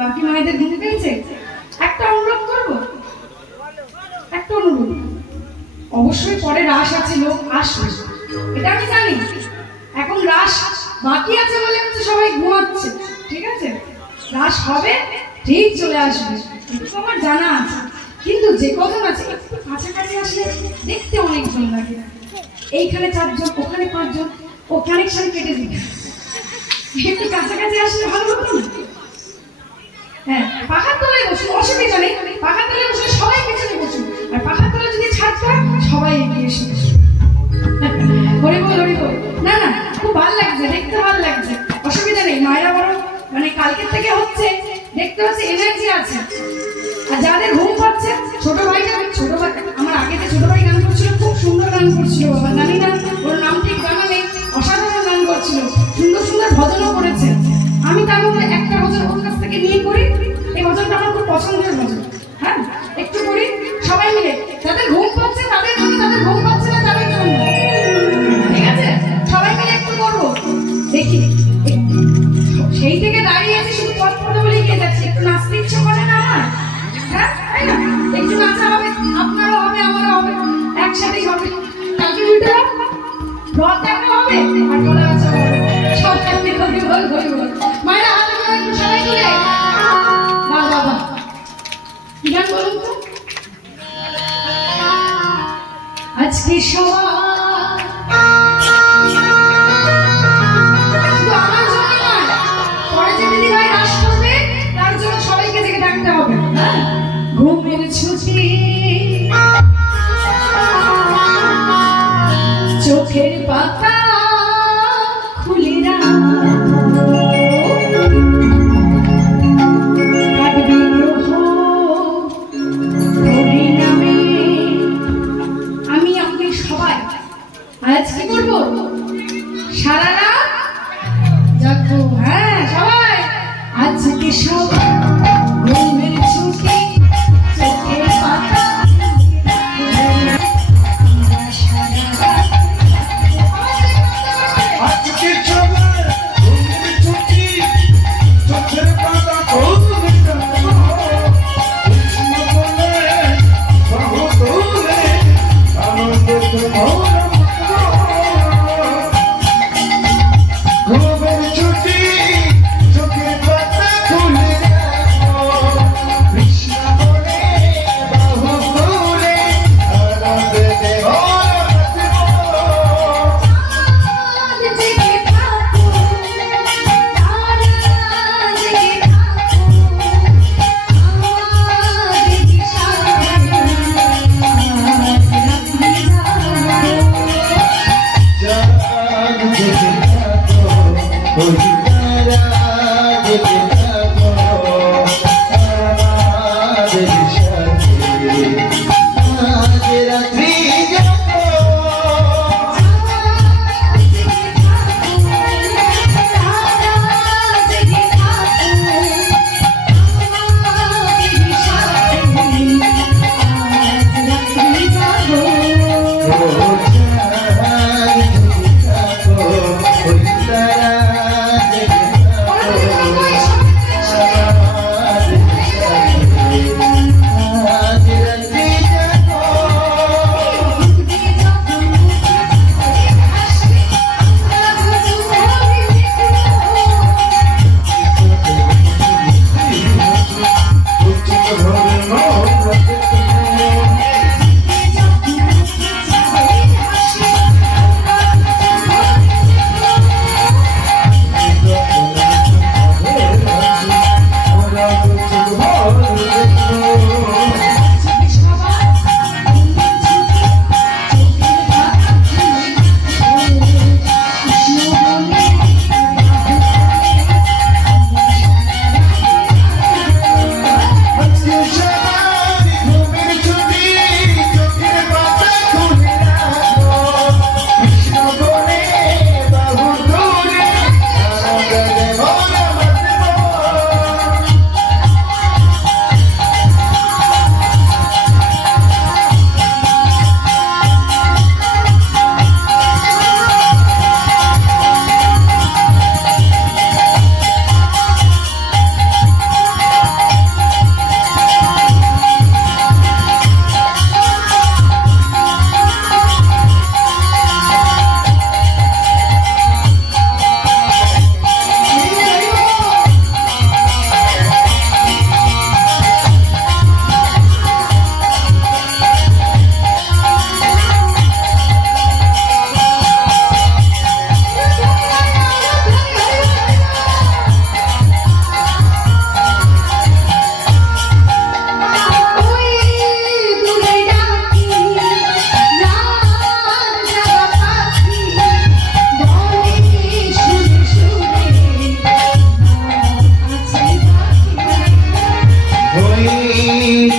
বাকি মায়েদের ঘুম পেয়েছে? একটা অনুরোধ করবো, একটা অনুরোধ, অবশ্যই পরে রাস আছে, লোক আসবে, এটা আমি জানি। এখন রাস বাকি আছে বলে কিন্তু সবাই ঘুমাচ্ছে, ঠিক আছে? রাস হবে, ঠিক চলে আসবে, এটা আমার জানা আছে। কিন্তু যে কজন আছে একটু কাছাকাছি আসলে দেখতে অনেকজন লাগে। এইখানে 4 জন, ওখানে 5 জন, ও কানেকশন কেটে দিবে। একটু কাছাকাছি আসলে ভালো হতো না? হ্যাঁ, পাখার তলায় বসুন, অসুবিধা নেই। পাখার তলায় বসলে সবাই পেছনে বসুন, আর পাখার তলায় যদি ছাড়তে হয় সবাই এগিয়ে এসে বসুন। হরি বল, হরি বল। না না, খুব ভালো লাগছে, দেখতে ভালো লাগছে, অসুবিধা নেই। মায়েরা বড় মানে কালকের থেকে হচ্ছে, দেখতে হচ্ছে এনার্জি আছে। আর যাদের ঘুম পাচ্ছে, ছোট ভাই আমার আগে যে ছোট ভাই গান করছিল, খুব সুন্দর গান করছিল বাবা, জানি না ওর নাম ঠিক জানা নেই, অসাধারণ গান করছিল, সুন্দর সুন্দর ভজনও করেছে। আমি তার মধ্যে একটা ভজন ওর কাছ থেকে নিয়ে করি, এই ভজনটা আমার খুব পছন্দের ভজন। হ্যাঁ, একটু করি সবাই মিলে, যাদের ঘুম পাচ্ছে তাদের জন্য, যাদের ঘুম পাচ্ছে না তাদের জন্য, ঠিক আছে? সবাই মিলে একটু করবো, দেখি। সেই থেকে দাঁড়িয়ে আছি, শুধু পথ পথে বলে গিয়ে যাচ্ছি, একটু নাচতে ইচ্ছে করে না আমার? হ্যাঁ, তাই না? একটু নাচা হবে, আপনারও হবে, আমারও হবে, একসাথেই হবে। কালকে উল্টে রথ দেখা হবে আর গলা বাঁচা হবে, সব একসাথে হরি বল, হরি বল। মায়েরা হাতে করে একটু সবাই তুলে, বাহ বাহ বাহ। কি গান বলুন তো? আজকে সবাই শুধু আমার জন্য নয়, পরে যে দিদি ভাই রাস করবে তার জন্য সবাইকে জেগে ডাকতে হবে। হ্যাঁ, ঘুমের ছুটি, চোখের পাতা খুলে আমি আপনি সবাই আজ কি করবো? সারা রাত জাগবো। হ্যাঁ সবাই আজকে সবাই ঘুমের ছুটি, চোখের পাতা সারা রাত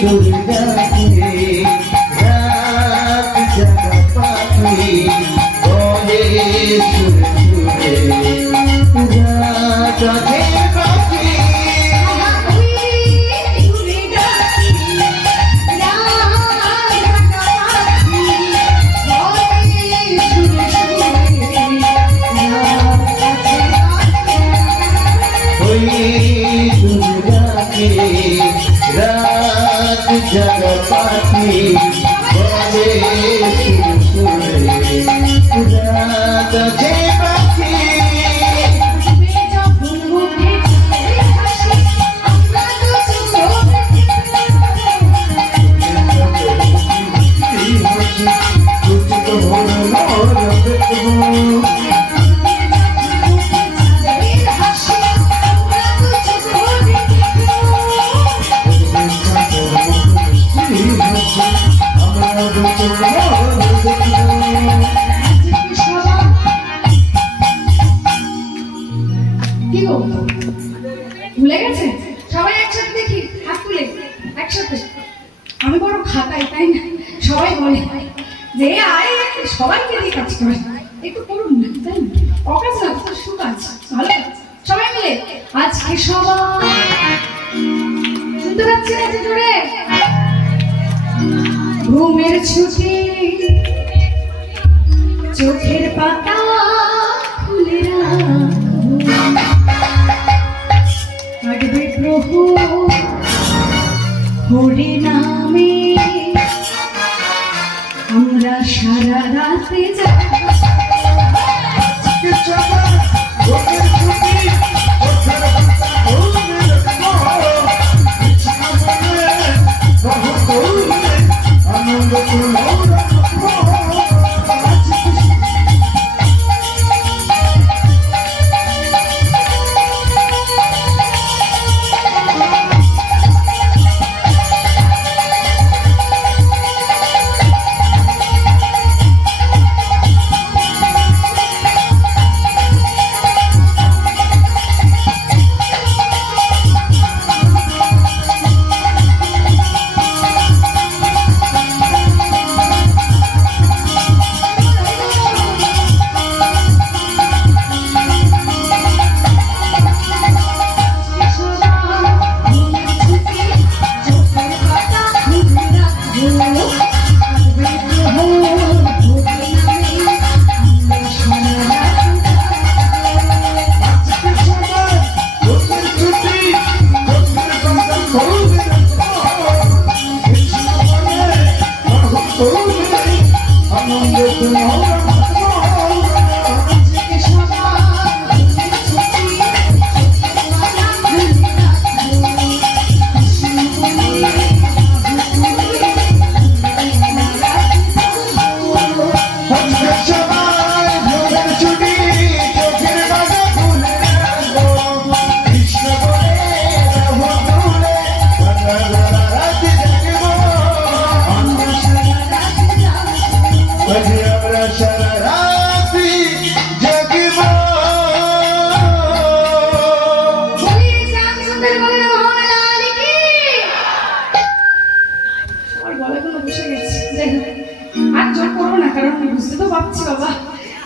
দুর্গাকে রাত জাগা পাখি বলে সুরে সুরে রাজাকে পাখি রাত জাগা পাখি বলে সুরে সুরে রাজাকে পাখি কি গো ভুলে গেছে? সবাই একসাথে দেখি, হাত তুলে একসাথে। আমি বড় খাতাই, তাই না? সবাই বলে যে আয় সবাইকে দিয়ে কাজ করে, একটু করুন না, তাই না? অকাজ না তো সুকাজ, ভালো কাজ। সবাই মিলে আজকে সবাই শুনতে পাচ্ছি না যে জোরে ঘুমের ছুটি চোখের পাতা খুলে কাটবে প্রভু হরি নামে আমরা সারা রাতে যাব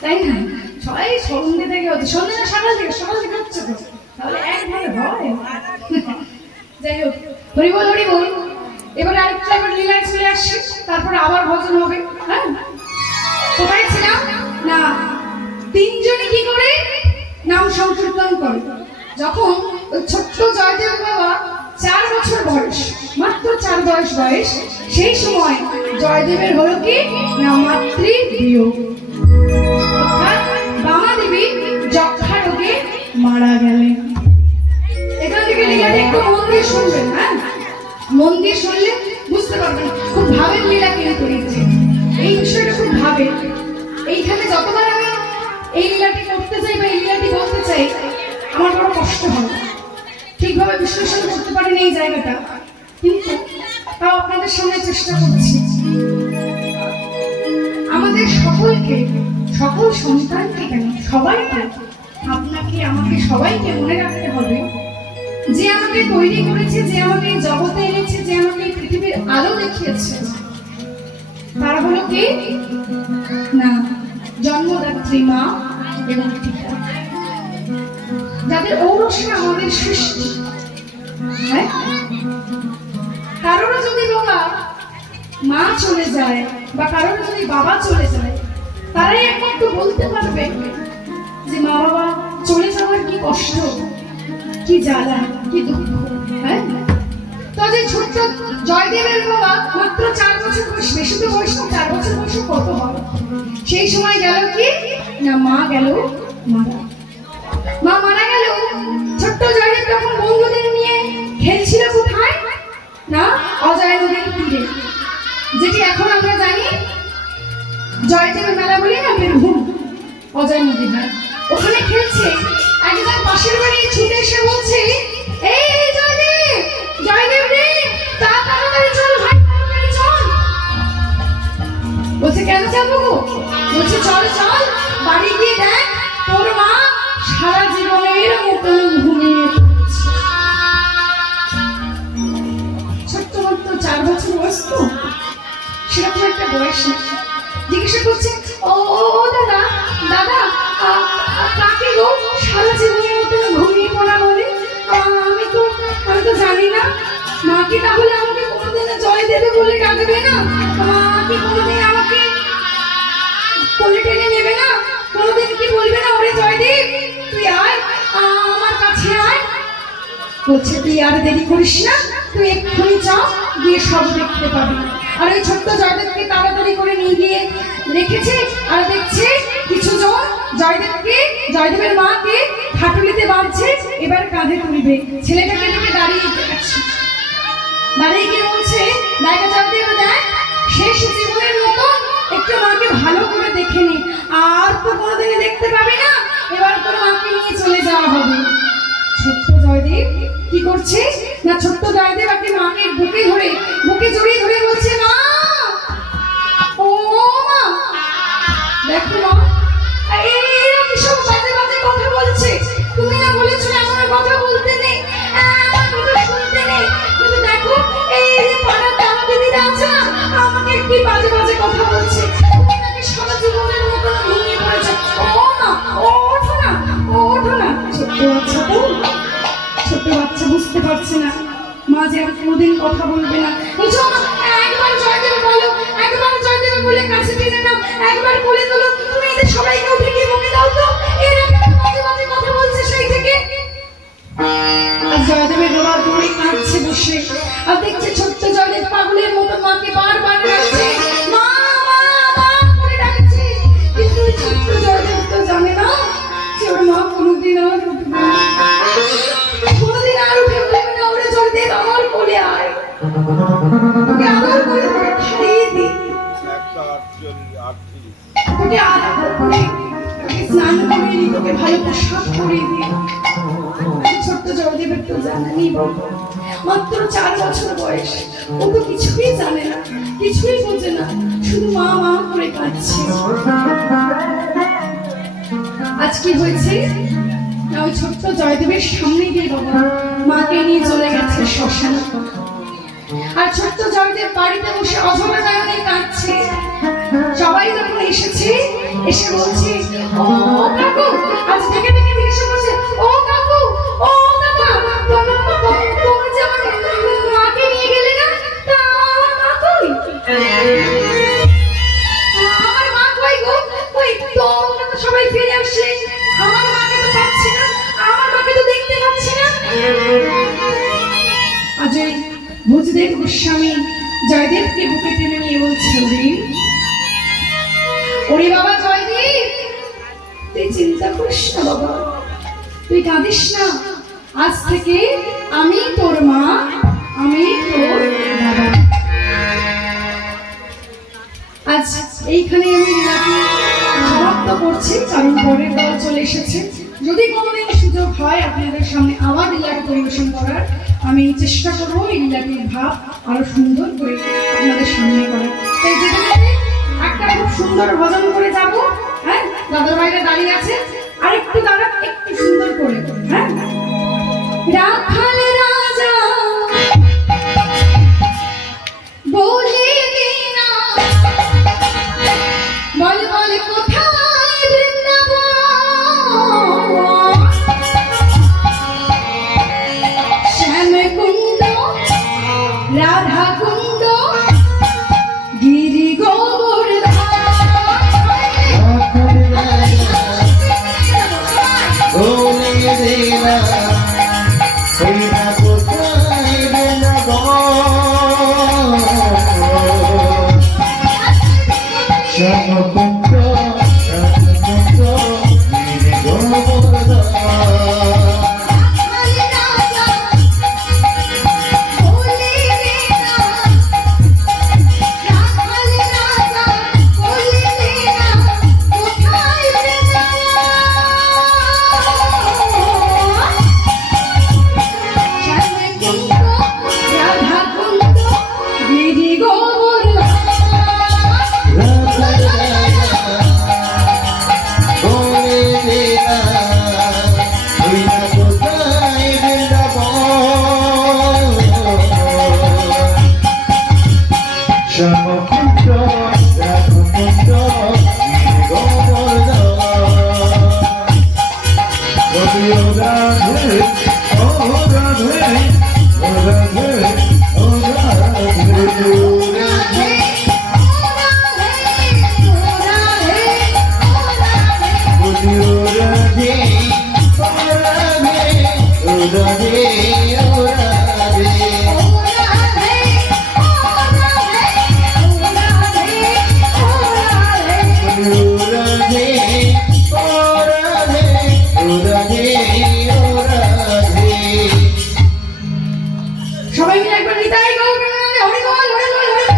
তাই না? সবাই সন্ধ্যে থেকে হচ্ছে, সন্ধ্যে না সকাল থেকে হচ্ছে তো, তাহলে একবারে হয়। যাই হোক, হরি বল হরি বল। এবার আরেকটা লীলায় চলে আসছি, তারপরে আবার ভজন হবে। হ্যাঁ, কোথায় ছিলাম না? তিনজনে কি করে নাম সংকীর্তন করে। যখন ওই ছোট্ট জয়দেব বাবা 4 বছর বয়স, মাত্র 4 বয়স, সেই সময় জয়দেবের হলো কি না মাতৃবিয়োগ, অর্থাৎ বামা দেবী যক্ষা রোগে মারা গেলেন। এখান থেকে লীলাটা একটু মন দিয়ে শুনবেন। হ্যাঁ, মন দিয়ে শুনলে বুঝতে পারবেন। খুব ভাবের লীলা কিন্তু করেছে, এই বিষয়টা খুব ভাবে। এইখানে যতবার আমি এই লীলাটি করতে চাই বা এই লীলাটি বলতে চাই, আমার বড় কষ্ট হয়, ঠিকভাবে বিশ্লেষণ করতে পারেন এই জায়গাটা, কিন্তু তাও আপনাদের সামনে চেষ্টা করছি। আমাদের সকলকে, সকল সন্তানকে, কেন সবাইকে, আপনাকে আমাকে সবাইকে মনে রাখতে হবে যে আমাকে তৈরি করেছে, যে আমাকে জগতে এনেছে, যে আমাকে পৃথিবীর আলো দেখিয়েছে তারা হলো কি না জন্মদাত্রী মা এবং পিতা, যাদের ঔরসে আমাদের সৃষ্টি। হ্যাঁ, কারোর যদি বাবা মা চলে যায় বা কারোর যদি বাবা চলে যায়, তারাই একমাত্র বলতে পারবে যে মা বাবা চলে যাওয়ার কি কষ্ট, কি জ্বালা, কি দুঃখ। হ্যাঁ, তো যে ছোট্ট জয়দেবের বাবা মাত্র 4 বছর বয়স, বেশি তো বয়স না, 4 বছর বয়স কত হয়, সেই সময় গেল কি না মা গেল মারা। মা মারা গেল। ছোট্ট জয়দেব তখন বন্ধুদের নিয়ে খেলছিল কোথায় না অজয় নদীর তীরে, যেটি এখন আমরা জানি জয়দেবের মেলা বলি না, বীরভূম অজয় নদী মেলা। ওখানে খেলছে, একজন পাশের বাড়ি ছুটে এসে বলছে, এই জয়দেব, জয়দেব রে, তাড়াতাড়ি চল ভাই, তাড়াতাড়ি চল। বলছে কেন যাবো? বলছে চল চল, বাড়ি গিয়ে দেখ তোর মা সারা জীবনের মতন ঘুমিয়ে পড়ছে। ছোট্ট মাত্র 4 বছর বয়স, তো সেরকম একটা বয়স না। জিজ্ঞাসা করছে, ও দাদা দাদা, কাকে গো সারা জীবনের মতন ঘুমিয়ে পড়া বলে? আমি তো জানি না। মা কি তাহলে আমাকে কোনোদিন জয় দেবে বলে ডাকবে না? মা কি কোনোদিন আমাকে কোলে টেনে নেবে না? কোনোদিন কি বলবে না, ওরে জয়দেব তুই আয়, আমার কাছে আয়? বলছে তুই আর দেরি করিস না, তুই এক্ষুনি চল, গিয়ে সব দেখতে পাবি। আর ওই ছোট্ট জয়দেবকে তাড়াতাড়ি করে নিয়ে গিয়ে রেখেছে, আর দেখছে কিছু জন জয়দেবের মাকে খাটুলিতে বাঁধছে, এবার কাঁধে তুলবে। ছেলেটাকে দেখে দাঁড়িয়ে গিয়ে বলছে, দেখা জয়দেব দেখ, শেষ জীবনের মতো একটু মাকে ভালো করে দেখে নি, আর তো কোনোদিনই দেখতে পাবি না, এবার তোর মাকে নিয়ে চলে যাওয়া হবে। ছোট্ট জয়দেব কি করছে না, ছোট্ট জয়দেব একটা মাকে বুকে জড়িয়ে ধরে বলছে, মা, ও মা, দেখো মা, এরা কিসব বাজে বাজে কথা বলছে? তুমি না বলেছো আমার কথা বলতে নেই, আমার কথা শুনতে নেই, কিন্তু দেখো এই যে পাড়ার দাদা দিদিরা আছে না, আমাকে কি বাজে বাজে কথা বলছে। তুমি নাকি সারা জীবনের মতো ঘুমিয়ে পড়েছ। ও মা, ওঠো না, ওঠো না। ছোট্ট বাচ্চা বুঝতে পারছে না মা যে আর কোনোদিন কথা বলবে না। বুঝো, একবার জয়দেব বলো, একবার জয়দেব বলে কাছে টেনে নাও, একবার কোলে তোলো, তুমি এদের সবাইকে উঠে গিয়ে বকে দাও তো এরা বাজে বাজে কথা বলছে সেই থেকে। আর জয়দেবের বাবা দৌড়ে কাঁদছে বসে, আর দেখছে ছোট্ট জয়দেব পাগলের মতো মাকে বারবার ডাকছে, মা মা মা করে ডাকছে, কিন্তু ছোট্ট জয়দেব তো জানে না যে ওর মা কোনোদিন আর উঠবে না, কোনোদিন আর উঠে বলবে না, ওরে জয়দেব আমার কোলে আয়, তোকে আদর করে খাইয়ে দিই, তোকে আদর করে স্নান করিয়ে দিই, তোকে ভালো পোশাক পরিয়ে দিই। ছোট্ট জয়দেবের তো জানা নেই, মাত্র 4 বছর বয়স, ও তো কিছুই জানে না, কিছুই বোঝে না, শুধু মা মা করে কাঁদছে। আজ কি হয়েছে না, ওই ছোট্ট জয়দেবের সামনে দিয়ে বাবা মাকে নিয়ে চলে গেছে শ্মশানে, আর ছোট্ট জয়দেব বাড়িতে বসে অঝরা নয়নে কাঁদছে। সবাই যখন এসেছে, এসে বলছে, ও কাকু, আজ থেকে এসে বলছে, ও কাকু, ও দাদা, তুমি যে আমার মাকে নিয়ে গেলে না, তা আমার মা কই? আমার মা কই গো? কই তোমরা তো সবাই ফিরে আসলে, আমার মাকে তো পাচ্ছি না, আমার মাকে তো দেখতে পাচ্ছি না। আজ এই ভোজদেব গোস্বামী জয়দেবকে বুকে টেনে নিয়ে বলছে, ওরে বাবা জয়দেব, তুই চিন্তা করিস না বাবা, তুই কাঁদিস না, আজ থেকে আমি তোর মা, আমি তোর বাবা। আজ এইখানে আমি লীলাকে সমাপ্ত করছি, কারণ পরের দল চলে এসেছে। যদি কোনোদিন সুযোগ হয় আপনাদের সামনে আবার লীলাকে পরিবেশন করার, আমি চেষ্টা করবো এই লীলাটির ভাব আরো সুন্দর করে আপনাদের সামনে করার। তাই যেতে যেতে একটা খুব সুন্দর ভজন করে যাবো। হ্যাঁ, দাদার বাইরে দাঁড়িয়ে আছে, আর একটু দাঁড়া, একটু সুন্দর করে। হ্যাঁ, রাখাল রাজা রাধা কুণ্ড গিরি গোবর্ধন রাধা কুণ্ড গিরি গোবর্ধন সবাই মিলে একবার নিতাই গৌর প্রেমানন্দে হরি বল হরি বল হরি বল।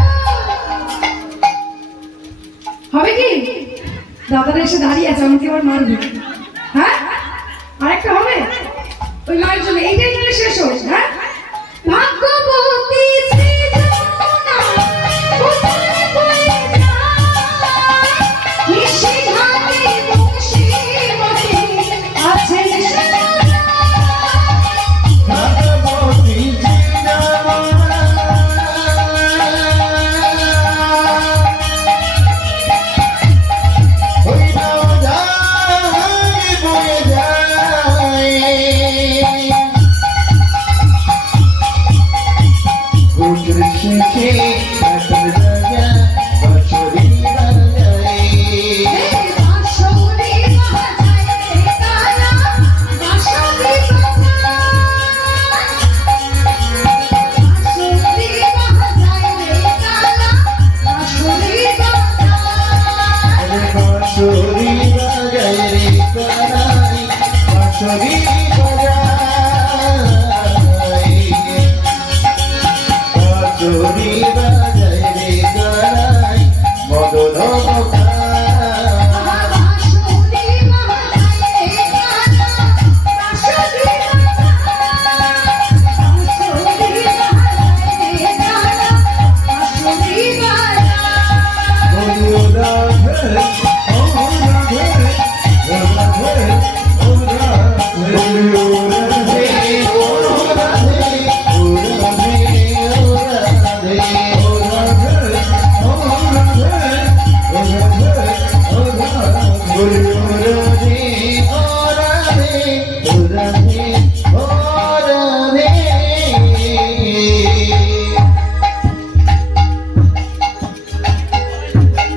হবে কি দাদারা এসে দাঁড়িয়ে আছে আমাকে এবার মারবে হ্যাঁ আরেকটা হবে ওই মায়ের জন্য এইটাই তাহলে শেষ হোক হ্যাঁ ভাগ্যবতী সৃজনা কোথায় পড়ে যায় নিশিঘাটে বসে বসে আছেন সোনা মদন